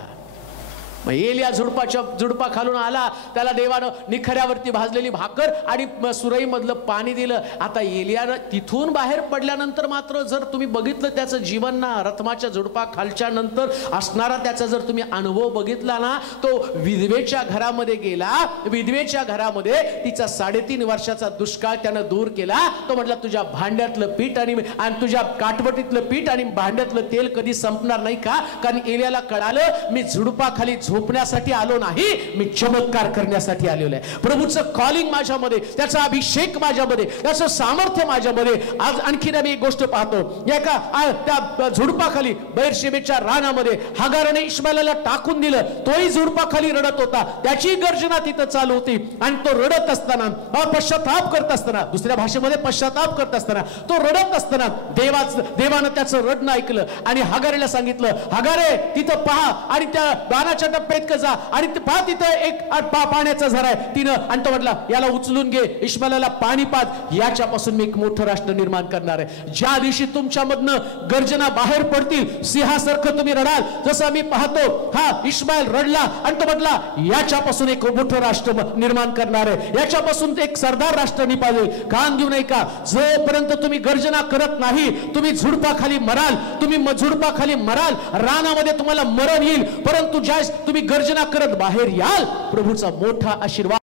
मग एलिया झुडपा खालून आला, त्याला देवानं निखऱ्यावरती भाजलेली भाकर आणि सुरई मधलं पाणी दिलं. आता एलियानं तिथून बाहेर पडल्यानंतर मात्र जर तुम्ही बघितलं त्याचं जीवन ना, रथमाच्या झुडपा खालच्या नंतर असणारा त्याचा जर तुम्ही अनुभव बघितला ना, तो विधवेच्या घरामध्ये गेला. विधवेच्या घरामध्ये तिचा 3.5 वर्षाचा दुष्काळ त्यानं दूर केला. तो म्हटला, तुझ्या भांड्यातलं पीठ आणि तुझ्या काटवटीतलं पीठ आणि भांड्यातलं तेल कधी संपणार नाही का? कारण एलियाला कळालं, मी झुडपाखाली झोपण्यासाठी आलो नाही, मी चमत्कार करण्यासाठी आलेलो आहे. प्रभूचं कॉलिंग माझ्यामध्ये, त्याचा अभिषेक माझ्यामध्ये, त्याचं सामर्थ्य माझ्यामध्ये. आज आणखीन आम्ही एक गोष्ट पाहतो. एका त्या झुडपाखाली बैरशेबेच्या रानामध्ये हगाराने इश्माएलाला टाकून दिलं. तोही झुडपाखाली रडत होता. त्याची गर्जना तिथं चालू होती आणि तो रडत असताना, पश्चाताप करत असताना, दुसऱ्या भाषेमध्ये पश्चाताप करत असताना, तो रडत असताना देवानं त्याचं रडणं ऐकलं आणि हगारेला सांगितलं, हगारे तिथं पहा आणि त्या बाणाच्या टप्प्यात जा आणि पहा तिथं एक पाण्याचा झरा आहे तिनं. आणि तो म्हटला, याला उचलून घे, इश्माएलाला पाणी पाज, याच्यापासून मी एक मोठं राष्ट्र निर्माण करणार आहे. ज्या दिवशी तुमच्यामधनं गर्जना बाहेर पडतील, सिंहासारखं तुम्ही रडाल. जसं आम्ही पाहतो, हा इश्माएल रडला आणि तो म्हटला, याच्यापासून एक मोठं राष्ट्र निर्माण करणार आहे, याच्यापासून एक सरदार राष्ट्र निपावेल. कान देऊ नये का? जोपर्यंत तुम्ही गर्जना करत नाही, तुम्ही झुडपाखाली मराल. तुम्ही झुडपाखाली मराल, रानामध्ये तुम्हाला मरण येईल. परंतु ज्या तुम्ही गर्जना करत बाहेर याल, प्रभूचा मोठा आशीर्वाद,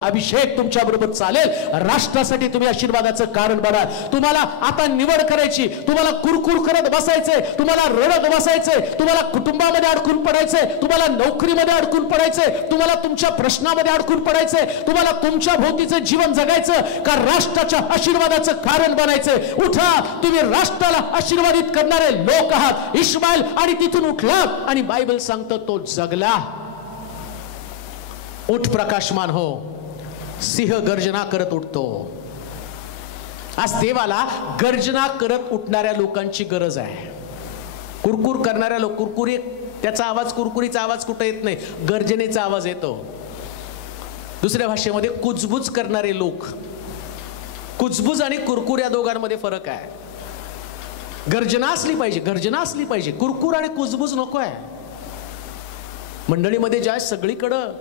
अभिषेक तुमच्या बरोबर चालेल. राष्ट्रासाठी तुम्ही आशीर्वादाचं कारण बना. तुम्हाला आता निवड करायची, तुम्हाला कुरकुर करत बसायचंय, तुम्हाला रडत बसायचंय, तुम्हाला कुटुंबामध्ये अडकून पडायचंय, तुम्हाला नोकरीमध्ये अडकून पडायचंय, तुम्हाला तुमच्या प्रश्नामध्ये अडकून पडायचंय, तुम्हाला तुमच्या भोवतीचं जीवन जगायचं का राष्ट्राच्या आशीर्वादाचं कारण बनायचंय. उठा, तुम्ही राष्ट्राला आशीर्वादित करणारे लोक आहात. इश्माएल आणि तिथून उठला आणि बायबल सांगतो तो जगला. उठ प्रकाशमान हो. सिंह गर्जना करत उठतो. आज देवाला गर्जना करत उठणाऱ्या लोकांची गरज आहे. कुरकुर करणाऱ्या लोक, कुरकुरी त्याचा आवाज, कुरकुरीचा आवाज कुठे येत नाही, गर्जनेचा आवाज येतो. दुसऱ्या भाषेमध्ये कुजबुज करणारे लोक. कुजबुज आणि कुरकुर या दोघांमध्ये फरक आहे. गर्जना असली पाहिजे, गर्जना असली पाहिजे, कुरकुर आणि कुजबुज नको आहे. मंडळीमध्ये ज्या सगळीकडं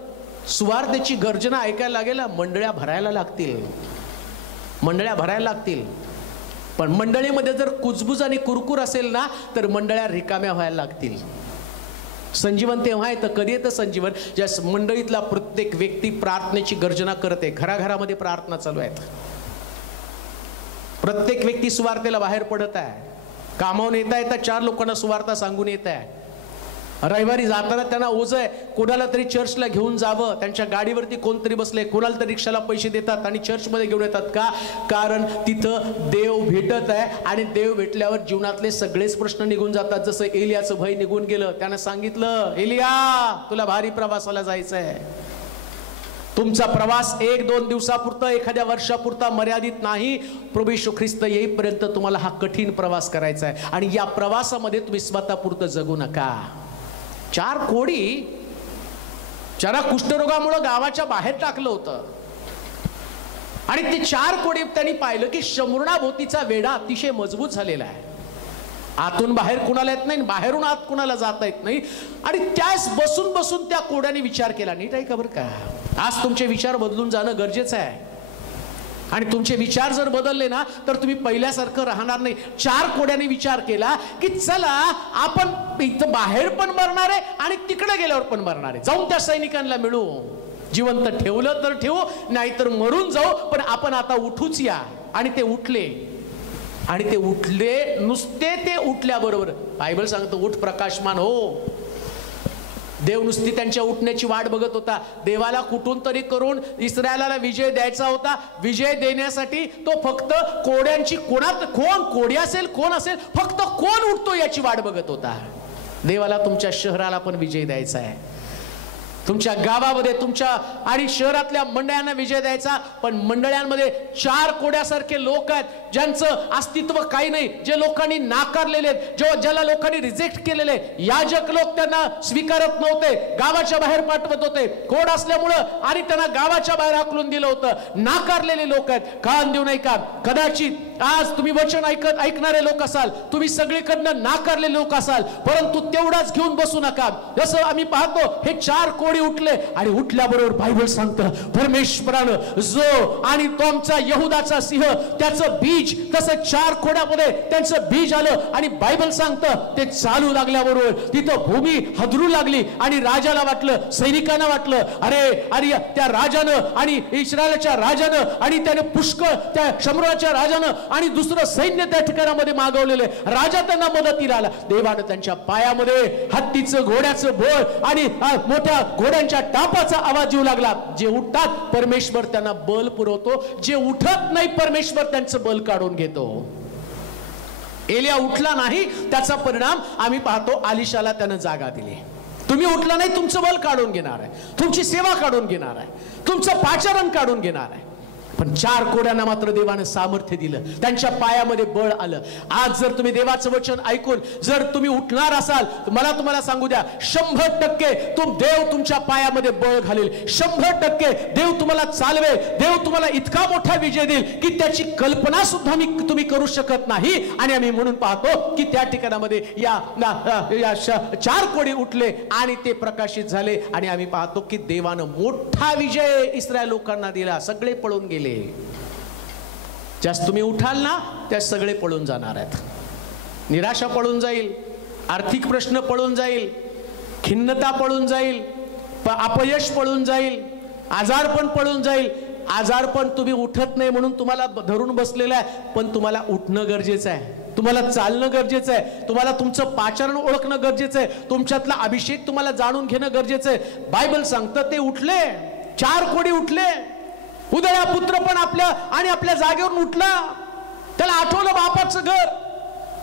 सुवार्तेची गर्जना ऐकायला लागेल, मंडळ्या भरायला लागतील, मंडळ्या भरायला लागतील. पण मंडळीमध्ये जर कुजबुज आणि कुरकुर असेल ना, तर मंडळ्या रिकाम्या व्हायला लागतील. संजीवन तेव्हा येतं, कधी येतं संजीवन? ज्या मंडळीतला प्रत्येक व्यक्ती प्रार्थनेची गर्जना करते. घराघरामध्ये प्रार्थना चालू आहेत, प्रत्येक व्यक्ती सुवार्तेला बाहेर पडत आहे. कामावून येता येता 4 लोकांना सुवार्ता सांगून येत आहे. रविवारी जाताना त्यांना ओझ आहे, कोणाला तरी चर्चला घेऊन जावं. त्यांच्या गाडीवरती कोणतरी बसले, कोणाला तरी रिक्षाला पैसे देतात आणि चर्चमध्ये घेऊन येतात. का? कारण तिथं देव भेटत आहे आणि देव भेटल्यावर जीवनातले सगळेच प्रश्न निघून जातात. जसं एलियाचं भय निघून गेलं. त्यानं सांगितलं, एलिया तुला भारी प्रवासाला जायचं आहे. तुमचा प्रवास 1-2 दिवसापुरता, एखाद्या वर्षापुरता मर्यादित नाही. प्रभू येशू ख्रिस्त येईपर्यंत तुम्हाला हा कठीण प्रवास करायचा आहे आणि या प्रवासामध्ये तुम्ही स्वतःपुरतं जगू नका. 4 कोडी ज्याला कुष्ठरोगामुळे गावाच्या बाहेर टाकलं होतं आणि ते 4 कोडी त्यांनी पाहिलं की शमुरणाभोवतीचा वेढा अतिशय मजबूत झालेला आहे. आतून बाहेर कुणाला येत नाही, बाहेरून आत कुणाला जाता येत नाही. आणि त्यास बसून बसून त्या कोड्याने विचार केला. नीट आहे का बरं का? आज तुमचे विचार बदलून जाणं गरजेचं आहे. आणि तुमचे विचार जर बदलले ना, तर तुम्ही पहिल्यासारखं राहणार नाही. 4 कोड्याने विचार केला की चला आपण इथं बाहेर पण मरणार आहे आणि तिकडे गेल्यावर पण मरणार आहे. जाऊन त्या सैनिकांना मिळू, जिवंत ठेवलं तर ठेवू, नाहीतर मरून जाऊ, पण आपण आता उठूच या. आणि ते उठले. आणि ते उठले. नुसते ते उठल्याबरोबर बायबल सांगतो, उठ प्रकाशमान हो. देव नुसती त्यांच्या उठण्याची वाट बघत होता. देवाला कुठून तरी करून इस्रायलाला विजय द्यायचा होता. विजय देण्यासाठी तो फक्त कोड्यांची, कोण कोडी असेल, कोण असेल, फक्त कोण उठतो याची वाट बघत होता. देवाला तुमच्या शहराला पण विजय द्यायचा आहे, तुमच्या गावामध्ये, तुमच्या आणि शहरातल्या मंडळांना विजय द्यायचा. पण मंडळांमध्ये 4 कोड्यासारखे लोक आहेत ज्यांचं अस्तित्व काही नाही, जे लोकांनी नाकारलेले आहेत, ज्याला लोकांनी रिजेक्ट केलेले. याजक लोक त्यांना स्वीकारत नव्हते, गावाच्या बाहेर पाठवत होते कोड असल्यामुळं, आणि त्यांना गावाच्या बाहेर हाकलून दिलं होतं. नाकारलेले लोक आहेत. कान देऊ नये का? कदाचित आज तुम्ही वचन ऐकणारे लोक असाल, तुम्ही सगळीकडनं नाकारलेले लोक असाल, परंतु तेवढाच घेऊन बसू नका. जसं आम्ही पाहतो हे 4 कोडी उठले आणि उठल्याबरोबर बायबल सांगतं परमेश्वरानं जो आणि तो आमचा यहुदाचा सिंह त्याचं बीज, तसं 4 कोड्यामध्ये त्यांचं बीज आलं. आणि बायबल सांगतं ते चालू लागल्याबरोबर तिथं भूमी हदरू लागली आणि राजाला वाटलं, सैनिकांना वाटलं, अरे त्या राजानं आणि इस्रायलच्या राजानं आणि त्याने पुष्कळ त्या शमराच्या राजानं आणि दुसरं सैन्य त्या ठिकाणामध्ये मागवलेले, राजा त्यांना मदतीला आला. देवानं त्यांच्या पायामध्ये हत्तीचं, घोड्याचं बळ आणि मोठ्या घोड्यांच्या टापाचा आवाज येऊ लागला. जे उठतात परमेश्वर त्यांना बल पुरवतो, जे उठत नाही परमेश्वर त्यांचं बल काढून घेतो. एलिया उठला नाही, त्याचा परिणाम आम्ही पाहतो, आलिशाला त्यानं जागा दिली. तुम्ही उठला नाही, तुमचं बल काढून घेणार आहे, तुमची सेवा काढून घेणार आहे, तुमचं पाचारण काढून घेणार आहे. पण 4 कोड्यांना मात्र देवाने सामर्थ्य दिलं, त्यांच्या पायामध्ये बळ आलं. आज जर तुम्ही देवाचं वचन ऐकून जर तुम्ही उठणार असाल, मला तुम्हाला सांगू द्या, 100% देव तुमच्या पायामध्ये बळ घालेल. 100% देव तुम्हाला चालवेल. देव तुम्हाला इतका मोठा विजय देईल की त्याची कल्पना सुद्धा तुम्ही करू शकत नाही. आणि आम्ही म्हणून पाहतो की त्या ठिकाणामध्ये या 4 कोडी उठले आणि ते प्रकाशित झाले. आणि आम्ही पाहतो की देवानं मोठा विजय इस्रायल लोकांना दिला. सगळे पळून गेले. जास्त तुम्ही उठाल ना, त्या सगळे पळून जाणार आहेत. निराशा पळून जाईल, आर्थिक प्रश्न पळून जाईल, खिन्नता पळून जाईल, अपयश पळून जाईल, आजारपण पळून जाईल. आजारपण तुम्ही उठत नाही म्हणून तुम्हाला धरून बसलेलं आहे, पण तुम्हाला उठणं गरजेचं आहे, तुम्हाला चालणं गरजेचं आहे, तुम्हाला तुमचं पाचारण ओळखणं गरजेचं आहे, तुमच्यातला अभिषेक तुम्हाला जाणून घेणं गरजेचं आहे. बायबल सांगतं ते उठले, 4 कोडी उठले. उदया पुत्र पण आपल्या जागेवरून उठला. त्याला आठवलं बापाचं घर.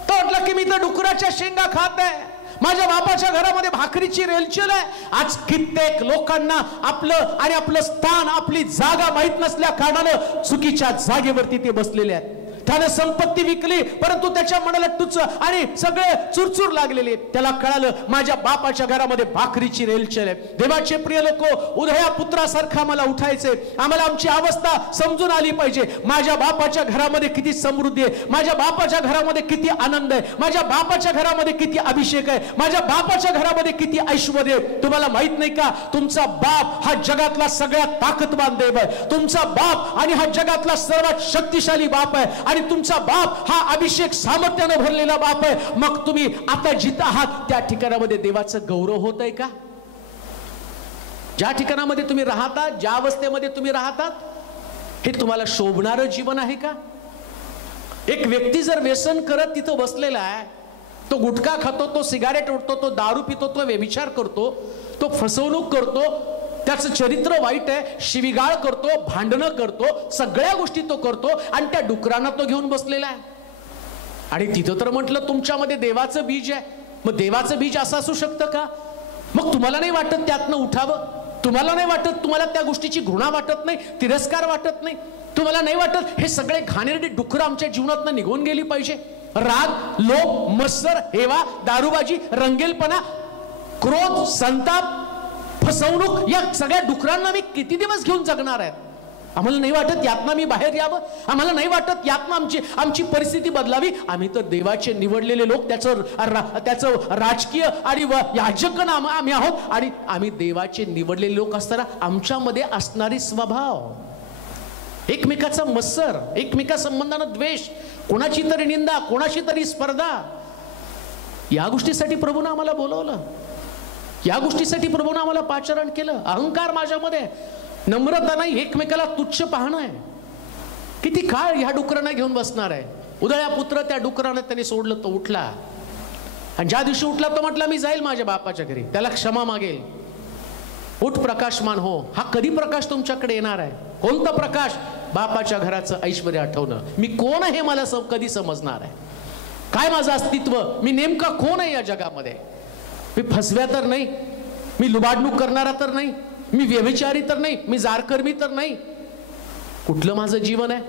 तो म्हटलं की मी तर डुकराच्या शेंगा खात आहे, माझ्या बापाच्या घरामध्ये भाकरीची रेलचेल आहे. आज कित्येक लोकांना आपलं स्थान, आपली जागा माहित नसल्या कारणानं चुकीच्या जागेवरती ते बसलेले आहेत. त्याने संपत्ती विकली, परंतु त्याच्या मनाला टुच्च आणि सगळे चुरचूर लागलेले. त्याला कळालं माझ्या बापाच्या घरामध्ये भाकरीची रेलचेल आहे. देवाचे प्रिय लोक, उदया पुत्रासारखा मला उठायचे. आम्हाला आमची अवस्था समजून आली पाहिजे. माझ्या बापाच्या घरामध्ये किती समृद्धी आहे, माझ्या बापाच्या घरामध्ये किती आनंद आहे, माझ्या बापाच्या घरामध्ये किती अभिषेक आहे, माझ्या बापाच्या घरामध्ये किती ऐश्वर्य आहे. तुम्हाला माहित नाही का, तुमचा बाप हा जगातला सगळ्यात ताकदवान देव आहे. तुमचा बाप आणि हा जगातला सर्वात शक्तिशाली बाप आहे आणि तुमचा बाप हा अभिषेक सामर्थ्याने भरलेला बाप आहे. मग तुम्ही आता जिथं आहात त्या ठिकाणामध्ये देवाचं गौरव होत आहे का? ज्या ठिकाणामध्ये तुम्ही राहतात, ज्या अवस्थेमध्ये तुम्ही राहतात, हे तुम्हाला शोभणारं जीवन आहे का? एक व्यक्ती जर व्यसन करत तिथं बसलेला आहे, तो गुटखा खातो, तो सिगारेट ओढतो, तो दारू पितो, तो व्यभिचार करतो, तो फसवणूक करतो, त्याचं चरित्र वाईट आहे, शिवीगाळ करतो, भांडणं करतो, सगळ्या गोष्टी तो करतो आणि त्या डुकरांना तो घेऊन बसलेला आहे. आणि तिथं तर म्हटलं तुमच्यामध्ये देवाचं बीज आहे. मग देवाचं बीज असं असू शकतं का? मग तुम्हाला नाही वाटत त्यातनं उठावं? तुम्हाला नाही वाटत, तुम्हाला त्या गोष्टीची घृणा वाटत नाही, तिरस्कार वाटत नाही? तुम्हाला नाही वाटत हे सगळे घाणेरडे डुकरं आमच्या जीवनातनं निघून गेली पाहिजे? राग, लोभ, मत्सर, हेवा, दारूबाजी, रंगेलपणा, क्रोध, संताप, फसवणूक, या सगळ्या डुकरांना मी किती दिवस घेऊन जगणार आहे? आम्हाला नाही वाटत यातनं मी बाहेर यावं? आम्हाला नाही वाटत यातनं आमची परिस्थिती बदलावी? आम्ही तर देवाचे निवडलेले लोक, त्याचं राजकीय आणि याजक आम्ही आहोत. आणि आम्ही देवाचे निवडलेले लोक असताना आमच्यामध्ये असणारी स्वभाव, एकमेकाचा मत्सर, एकमेका संबंधानं द्वेष, कोणाची तरी निंदा, कोणाची तरी स्पर्धा, या गोष्टीसाठी प्रभूनं आम्हाला बोलवलं. या गोष्टीसाठी प्रभूनं आम्हाला पाचारण केलं. अहंकार माझ्यामध्ये, नम्रता नाही, एकमेकाला तुच्छ पाहणं आहे. किती काळ ह्या डुकरांना घेऊन बसणार आहे? उदया पुत्र त्या डुकराने त्याने सोडलं, तो उठला. आणि ज्या दिवशी उठला तो म्हटला मी जाईल माझ्या बापाच्या घरी, त्याला क्षमा मागेल. उठ प्रकाशमान हो. हा कधी प्रकाश तुमच्याकडे येणार आहे? कोणता प्रकाश? बापाच्या घराचं ऐश्वर्य आठवणं. मी कोण आहे मला कधी समजणार आहे? काय माझं अस्तित्व? मी नेमका कोण आहे या जगामध्ये? मी फसव्या तर नाही, मी लुबाडणूक करणारा तर नाही, मी व्यभिचारी तर नाही, मी जारकर्मी तर नाही. कुठलं माझं जीवन आहे?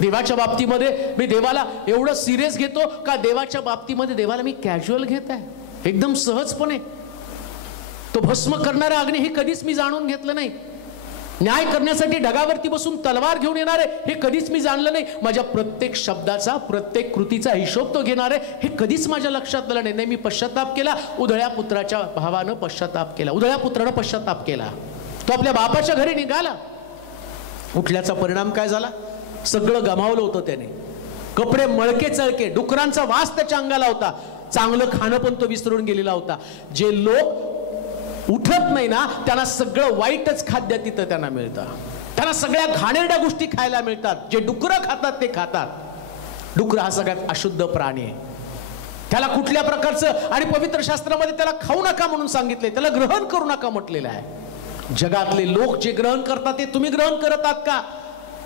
देवाच्या बाबतीमध्ये मी देवाला एवढं सिरियस घेतो का देवाच्या बाबतीमध्ये देवाला मी कॅज्युअल घेत आहे, एकदम सहजपणे? तो भस्म करणारा अग्नी हे कधीच मी जाणून घेतलं नाही. न्याय करण्यासाठी ढगावरती बसून तलवार घेऊन येणार आहे हे कधीच मी जाणलं नाही. माझ्या प्रत्येक शब्दाचा, प्रत्येक कृतीचा हिशोब तो घेणार आहे हे कधीच माझ्या लक्षात आलं नाही. मी पश्चाताप केला, उदया पुत्राच्या भावानं पश्चाताप केला, उदया पुत्रानं पश्चाताप केला. तो आपल्या बापाच्या घरी निघाला. उठल्याचा परिणाम काय झाला? सगळं गमावलं होतं त्याने. कपडे मळके चळके, डुकरांचा वास त्याच्या अंगाला होता. चांगलं खाणं पण तो विसरून गेलेला होता. जे लोक उठत नाही ना त्यांना सगळं वाईटच खाद्य तिथं त्यांना मिळतं. त्यांना सगळ्या घाणेरड्या गोष्टी खायला मिळतात. जे डुकरं खातात ते खातात. डुकर हा सगळ्यात अशुद्ध प्राणी आहे. त्याला कुठल्या प्रकारचं, आणि पवित्र शास्त्रामध्ये त्याला खाऊ नका म्हणून सांगितले, त्याला ग्रहण करू नका म्हटलेलं आहे. जगातले लोक जे ग्रहण करतात ते तुम्ही ग्रहण करत आहात का?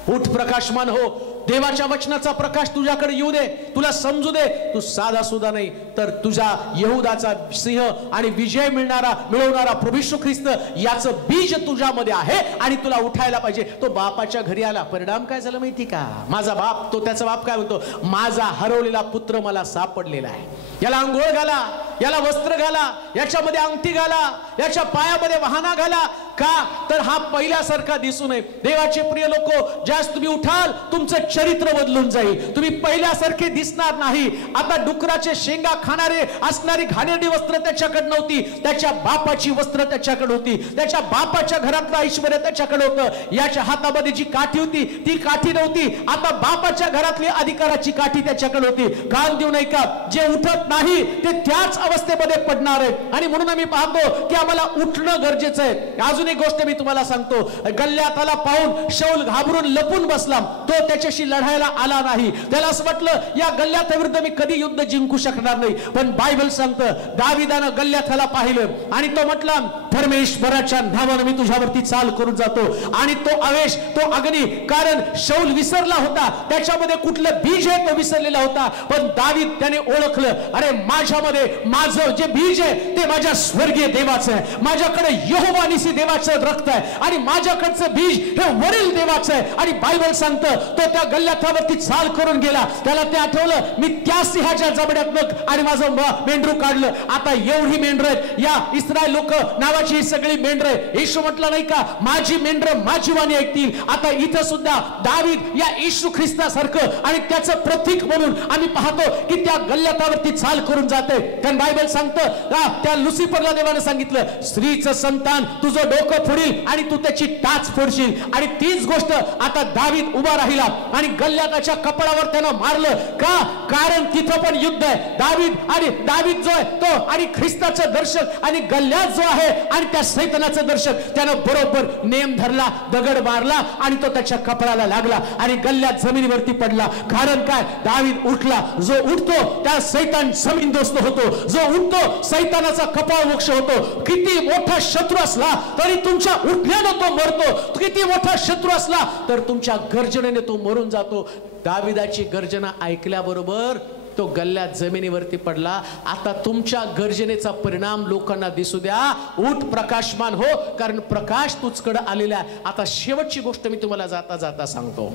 उठ प्रकाशमान हो. देवाच्या वचनाचा प्रकाश तुझ्याकडे येऊ दे, तुला समजू दे. तू साधा सुद्धा नाही तर तुझा यहुदाचा सिंह आणि विजय मिळवणारा प्रभू येशू ख्रिस्त याचं बीज तुझ्यामध्ये आहे आणि तुला उठायला पाहिजे. तो बापाच्या घरी आला. परिणाम काय झाला माहिती का? माझा बाप, तो त्याचा बाप काय म्हणतो? माझा हरवलेला पुत्र मला सापडलेला आहे. याला अंघोळ घाला, याला वस्त्र घाला, याच्यामध्ये अंगठी घाला, याच्या पायामध्ये वाहना घाला. का? तर हा पहिल्यासारखा दिसू नये. देवाचे प्रिय लोक, ज्यास तुम्ही उठाल तुमचं चरित्र बदलून जाईल. तुम्ही पहिल्यासारखे दिसणार नाही. आता डुकराचे शेंगा खाणारे असणारी घाणेरडी वस्त्र त्याच्याकडे नव्हती, त्याच्या बापाची वस्त्र त्याच्याकडे होती. त्याच्या बापाच्या घरातलं ऐश्वर्य त्याच्याकडे होतं. याच्या हातामध्ये जी काठी होती ती काठी नव्हती, आता बापाच्या घरातली अधिकाराची काठी त्याच्याकडे होती. कान देऊ नये का? जे उठत नाही ते त्याच अवस्थेमध्ये पडणार आहे. आणि म्हणून आम्ही पाहतो की आम्हाला उठणं गरजेचं आहे. अजून एक गोष्ट मी तुम्हाला सांगतो. गल्ल्याताला पाहून शौल घाबरून लपून बसला. तो त्याच्याशी लढायला आला नाही. त्याला असं वाटलं या गल्ल्याताविरुद्ध मी कधी युद्ध जिंकू शकणार नाही. पण बायबल सांगतं दाविदानं गल्ल्याताला पाहिलं आणि तो म्हटला परमेश्वराच्या नावाने मी तुझ्यावरती चाल करून जातो. आणि तो आवेश, तो अग्नी, कारण शौल विसरला होता, त्याच्यामध्ये कुठलं बीज आहे तो विसरलेला होता, पण दावीद त्याने ओळखलं, अरे माझ्यामध्ये माझं जे बीज आहे ते माझ्या स्वर्गीय देवाचं आहे, माझ्याकडे यहोवा निसी देवाचं रक्त आहे आणि माझ्याकडचं बीज हे वरील देवाचं आहे. आणि बायबल सांगतं तो त्या गल्ल्यातावरती चाल करून गेला. त्याला ते आठवलं, मी त्या सिंहाच्या जबड्यातनं आणि माझं मेंढरू काढलं. आता एवढी मेंढर आहेत, या इस्रायल लोक नावाची सगळी मेंढर आहे. येशू म्हटलं नाही का, माझी मेंढर माझी वाणी ऐकतील. आता इथं सुद्धा दावीद या येशू ख्रिस्तासारखं आणि त्याचं प्रतीक म्हणून आम्ही पाहतो की त्या गल्ल्यातावरती चाल करून जाते. कारण बायबल सांगतं त्या लुसिफरला देवानं सांगितलं, स्त्रीचं संतान तुझं डोकं फोडील आणि तू त्याची टाच फोडशील. आणि तीच गोष्ट आता दावीद उभा राहिला आणि गल्ल्याताच्या कपडावर त्यानं मारलं. का? कारण तिथं पण युद्ध आहे. दावीद जो आहे तो आणि ख्रिस्ताचं दर्शक आणि गल्ल्यात जो आहे आणि त्या सैतानाचं दर्शक, त्यानं बरोबर नेम धरला, दगड मारला आणि तो त्याच्या कपडाला लागला आणि गल्ल्यात जमिनीवरती पडला. कारण काय? दावीद उठला. जो उठतो त्या सैतान जमीनदोस्त होतो, जो उठतो सैतानाचा कपाळ मोक्ष होतो. किती मोठा शत्रू असला तरी तुमच्या उठण्यानं तो मरतो, किती मोठा शत्रू असला तर तुमच्या गर्जनेने तो मरून जातो. दाविदाची गर्जना ऐकल्याबरोबर तो गल्ल्यात जमिनीवरती पडला. आता तुमच्या गर्जनेचा परिणाम लोकांना दिसू द्या. उठ, प्रकाशमान हो, कारण प्रकाश तुझकडे आलेला आहे. आता शेवटची गोष्ट मी तुम्हाला जाता जाता सांगतो.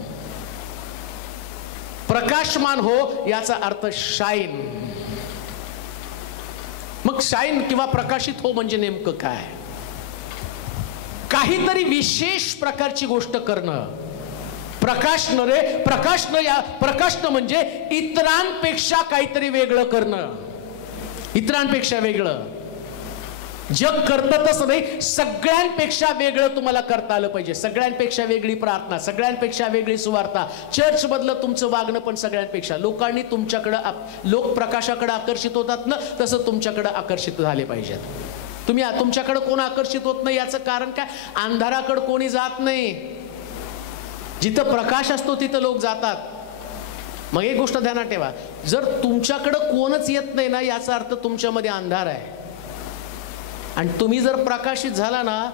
प्रकाशमान हो याचा अर्थ शाईन. मग शाईन किंवा प्रकाशित हो म्हणजे नेमकं काय? काहीतरी विशेष प्रकारची गोष्ट करणं. प्रकाशनं म्हणजे इतरांपेक्षा काहीतरी वेगळं करणं. इतरांपेक्षा वेगळं जग करतं तसं नाही, सगळ्यांपेक्षा वेगळं तुम्हाला करता आलं पाहिजे. सगळ्यांपेक्षा वेगळी प्रार्थना, सगळ्यांपेक्षा वेगळी सुवार्ता, चर्च मधलं तुमचं वागणं पण सगळ्यांपेक्षा. लोकांनी तुमच्याकडं, लोक प्रकाशाकडे आकर्षित होतात ना, तसं तुमच्याकडे आकर्षित झाले पाहिजेत. तुम्ही तुमच्याकडे कोण आकर्षित होत नाही याचं कारण काय? अंधाराकडे कोणी जात नाही. जिथं प्रकाश असतो तिथं लोक जातात. मग एक गोष्ट ध्यानात ठेवा, जर तुमच्याकडं कोणच येत नाही ना, याचा अर्थ तुमच्यामध्ये अंधार आहे. आणि तुम्ही जर प्रकाशित झाला ना,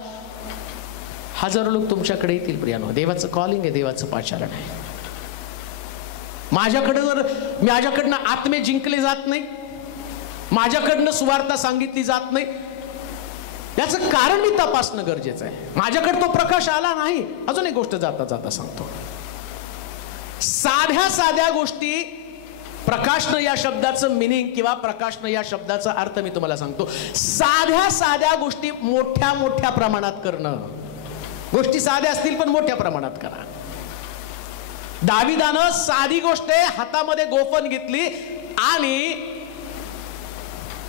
हजारो लोक तुमच्याकडे येतील. प्रियानो, देवाचं कॉलिंग आहे, देवाचं पाचारण आहे. माझ्याकडनं आत्मे जिंकले जात नाही, माझ्याकडनं सुवार्ता सांगितली जात नाही, याचं कारण मी तपासणं गरजेचं आहे. माझ्याकडे तो प्रकाश आला नाही. अजून एक गोष्ट जाता जाता सांगतो. साध्या साध्या गोष्टी, प्रकाशनं या शब्दाचं मिनिंग किंवा प्रकाशनं या शब्दाचा अर्थ मी तुम्हाला सांगतो. साध्या साध्या गोष्टी मोठ्या मोठ्या प्रमाणात करणं. गोष्टी साध्या असतील पण मोठ्या प्रमाणात करा. दाविदानं साधी गोष्ट आहे, हातामध्ये गोफन घेतली आणि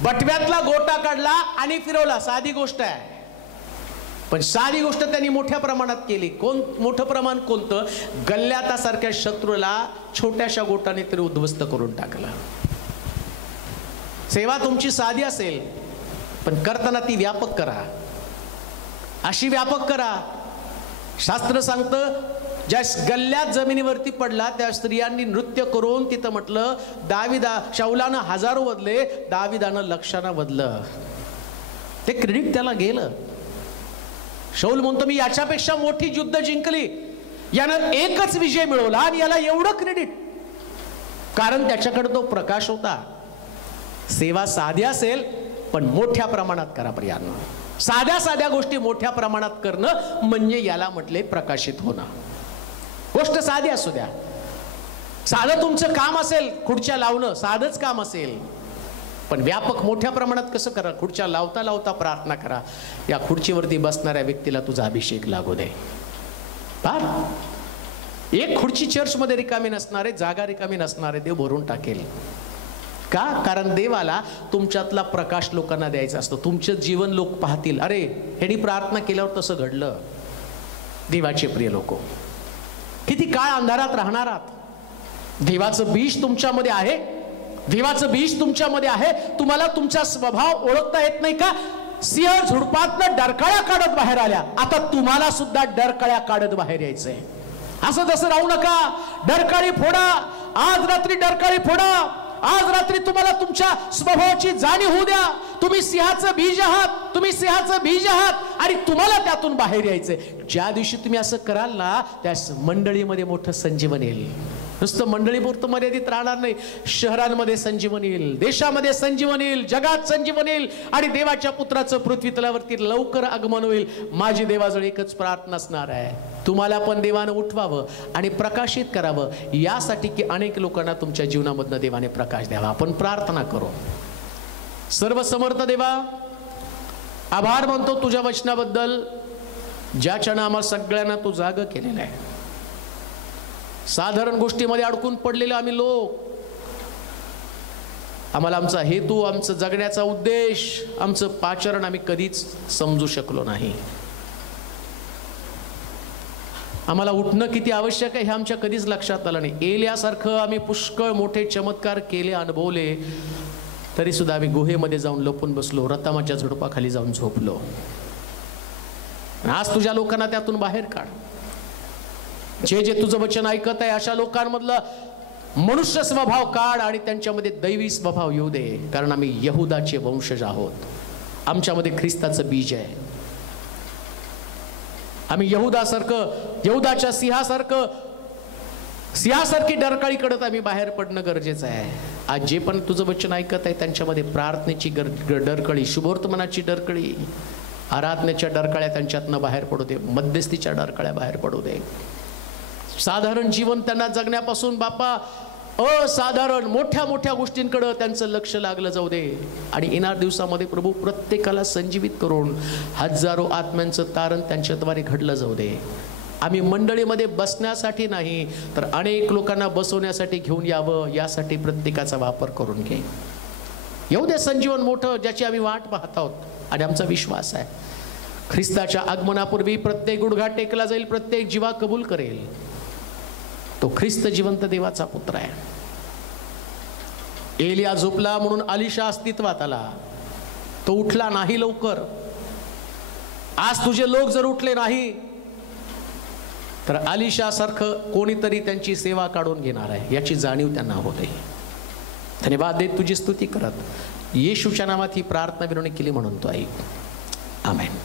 बटव्यातला गोटा काढला आणि फिरवला. साधी गोष्ट आहे, पण साधी गोष्ट त्यांनी मोठ्या प्रमाणात केली. कोण मोठं प्रमाण? कोणतं? गल्ल्यातासारख्या शत्रूला छोट्याशा गोटाने तरी उद्ध्वस्त करून टाकला. सेवा तुमची साधी असेल पण करताना ती व्यापक करा, अशी व्यापक करा. शास्त्र सांगतं, ज्या गल्ल्यात जमिनीवरती पडला त्या स्त्रियांनी नृत्य करून तिथं म्हटलं, शाऊलानं हजारो वधले, दाविदानं लक्षानं वधलं. ते क्रेडिट त्याला गेलं. शाऊल म्हणतो, मी याच्यापेक्षा मोठी युद्ध जिंकली, यानं एकच विजय मिळवला आणि याला एवढं क्रेडिट. कारण त्याच्याकडे तो प्रकाश होता. सेवा साधी असेल पण मोठ्या प्रमाणात करा. प्रियांनो, साध्या साध्या गोष्टी मोठ्या प्रमाणात करणं म्हणजे याला म्हटले प्रकाशित होणं. गोष्ट साधी असू द्या. साधं तुमचं काम असेल, खुर्च्या लावणं साधंच काम असेल, पण व्यापक मोठ्या प्रमाणात कसं करा? खुर्च्या लावता लावता प्रार्थना करा, या खुर्चीवरती बसणाऱ्या व्यक्तीला तुझा अभिषेक लागू दे. एक खुर्ची चर्चमध्ये रिकामी नसणारे, जागा रिकामी नसणारे देव भरून टाकेल. का? कारण देवाला तुमच्यातला प्रकाश लोकांना द्यायचा असतो. तुमचं जीवन लोक पाहतील, अरे ह्यानी प्रार्थना केल्यावर तसं घडलं. देवाचे प्रिय लोक, किती काळ अंधारात राहणार आहात? देवाचं बीज तुमच्यामध्ये आहे. देवाचं बीज तुमच्यामध्ये आहे. तुम्हाला तुमचा स्वभाव ओळखता येत नाही का? सिंह झुडपातनं डरकाळ्या काढत बाहेर आल्या, आता तुम्हाला सुद्धा डरकाळ्या काढत बाहेर यायचंय. असं तसं राहू नका. डरकाळी फोडा, आज रात्री डरकाळी फोडा. आज रात्री तुम्हाला तुमच्या स्वभावाची जाणीव होऊ द्या. तुम्ही सिंहाचं बीज आहात, तुम्ही सिंहाचं बीज आहात आणि तुम्हाला त्यातून बाहेर यायचंय. ज्या दिवशी तुम्ही असं कराल ना, त्या मंडळीमध्ये मोठं संजीवन येईल. नुसतं मंडळीपुरतं मर्यादित राहणार नाही. शहरांमध्ये संजीवन येईल, देशामध्ये संजीवन येईल, जगात संजीवन येईल आणि देवाच्या पुत्राचं पृथ्वी तलावरती लवकर आगमन होईल. माझी देवाजवळ एकच प्रार्थना असणार आहे, तुम्हाला पण देवानं उठवावं आणि प्रकाशित करावं, यासाठी की अनेक लोकांना तुमच्या जीवनामधनं देवाने प्रकाश द्यावा. आपण प्रार्थना करू. सर्व समर्थ देवा, आभार मानतो तुझ्या वचनाबद्दल, ज्याच्यानं आम्हाला सगळ्यांना तू जाग केलेलं आहे. साधारण गोष्टीमध्ये अडकून पडलेले आम्ही लोक, आम्हाला आमचा हेतू, आमचं जगण्याचा उद्देश, आमचं पाचरण आम्ही कधीच समजू शकलो नाही. आम्हाला उठणं किती आवश्यक आहे हे आमच्या कधीच लक्षात आलं नाही. एलियासारखं आम्ही पुष्कळ मोठे चमत्कार केले, अनुभवले, तरी सुद्धा आम्ही गुहेमध्ये जाऊन लपून बसलो, रतामाच्या झुडपाखाली जाऊन झोपलो. आज तुझ्या लोकांना त्यातून बाहेर काढ. जे जे तुझं वचन ऐकत आहे अशा लोकांमधलं मनुष्य स्वभाव काढ आणि त्यांच्यामध्ये दैवी स्वभाव येऊ दे, कारण आम्ही यहुदाचे वंशज आहोत. आमच्यामध्ये ख्रिस्ताचं बीज आहे. आम्ही यहुदासारखं, यहुदाच्या सिंहासारखी डरकाळी कडत आम्ही बाहेर पडणं गरजेचं आहे. आज जे पण तुझं वचन ऐकत आहे त्यांच्यामध्ये प्रार्थनेची डरकळी, शुभवर्तमानाची डरकळी, आराधनेच्या डरकळ्या त्यांच्यातनं बाहेर पडू दे, मध्यस्थीच्या डरकळ्या बाहेर पडू दे. साधारण जीवन त्यांना जगण्यापासून बापा असाधारण मोठ्या मोठ्या गोष्टींकडे त्यांचं लक्ष लागलं जाऊ दे. आणि येणाऱ्या दिवसामध्ये प्रभू प्रत्येकाला संजीवित करून हजारो आत्म्यांचं तारण त्यांच्याद्वारे घडलं जाऊ दे. आम्ही मंडळीमध्ये बसण्यासाठी नाही, तर अनेक लोकांना बसवण्यासाठी घेऊन यावं, यासाठी प्रत्येकाचा वापर करून घे. येऊ दे संजीवन मोठं, ज्याची आम्ही वाट पाहत आहोत आणि आमचा विश्वास आहे ख्रिस्ताच्या आगमनापूर्वी प्रत्येक गुडघा टेकला जाईल, प्रत्येक जीवा कबूल करेल. तो ख्रिस्त जिवंत देवाचा पुत्र आहे. एलिया झोपला म्हणून अलिशा अस्तित्वात आला, तो उठला नाही लवकर. आज तुझे लोक जर उठले नाही तर अलिशा सारखं कोणीतरी त्यांची सेवा काढून घेणार आहे, याची जाणीव त्यांना होते. धन्यवाद देत तुझी स्तुती करत येशूच्या नावात ही प्रार्थना विनवणी केली म्हणून तो ऐक. आमेन.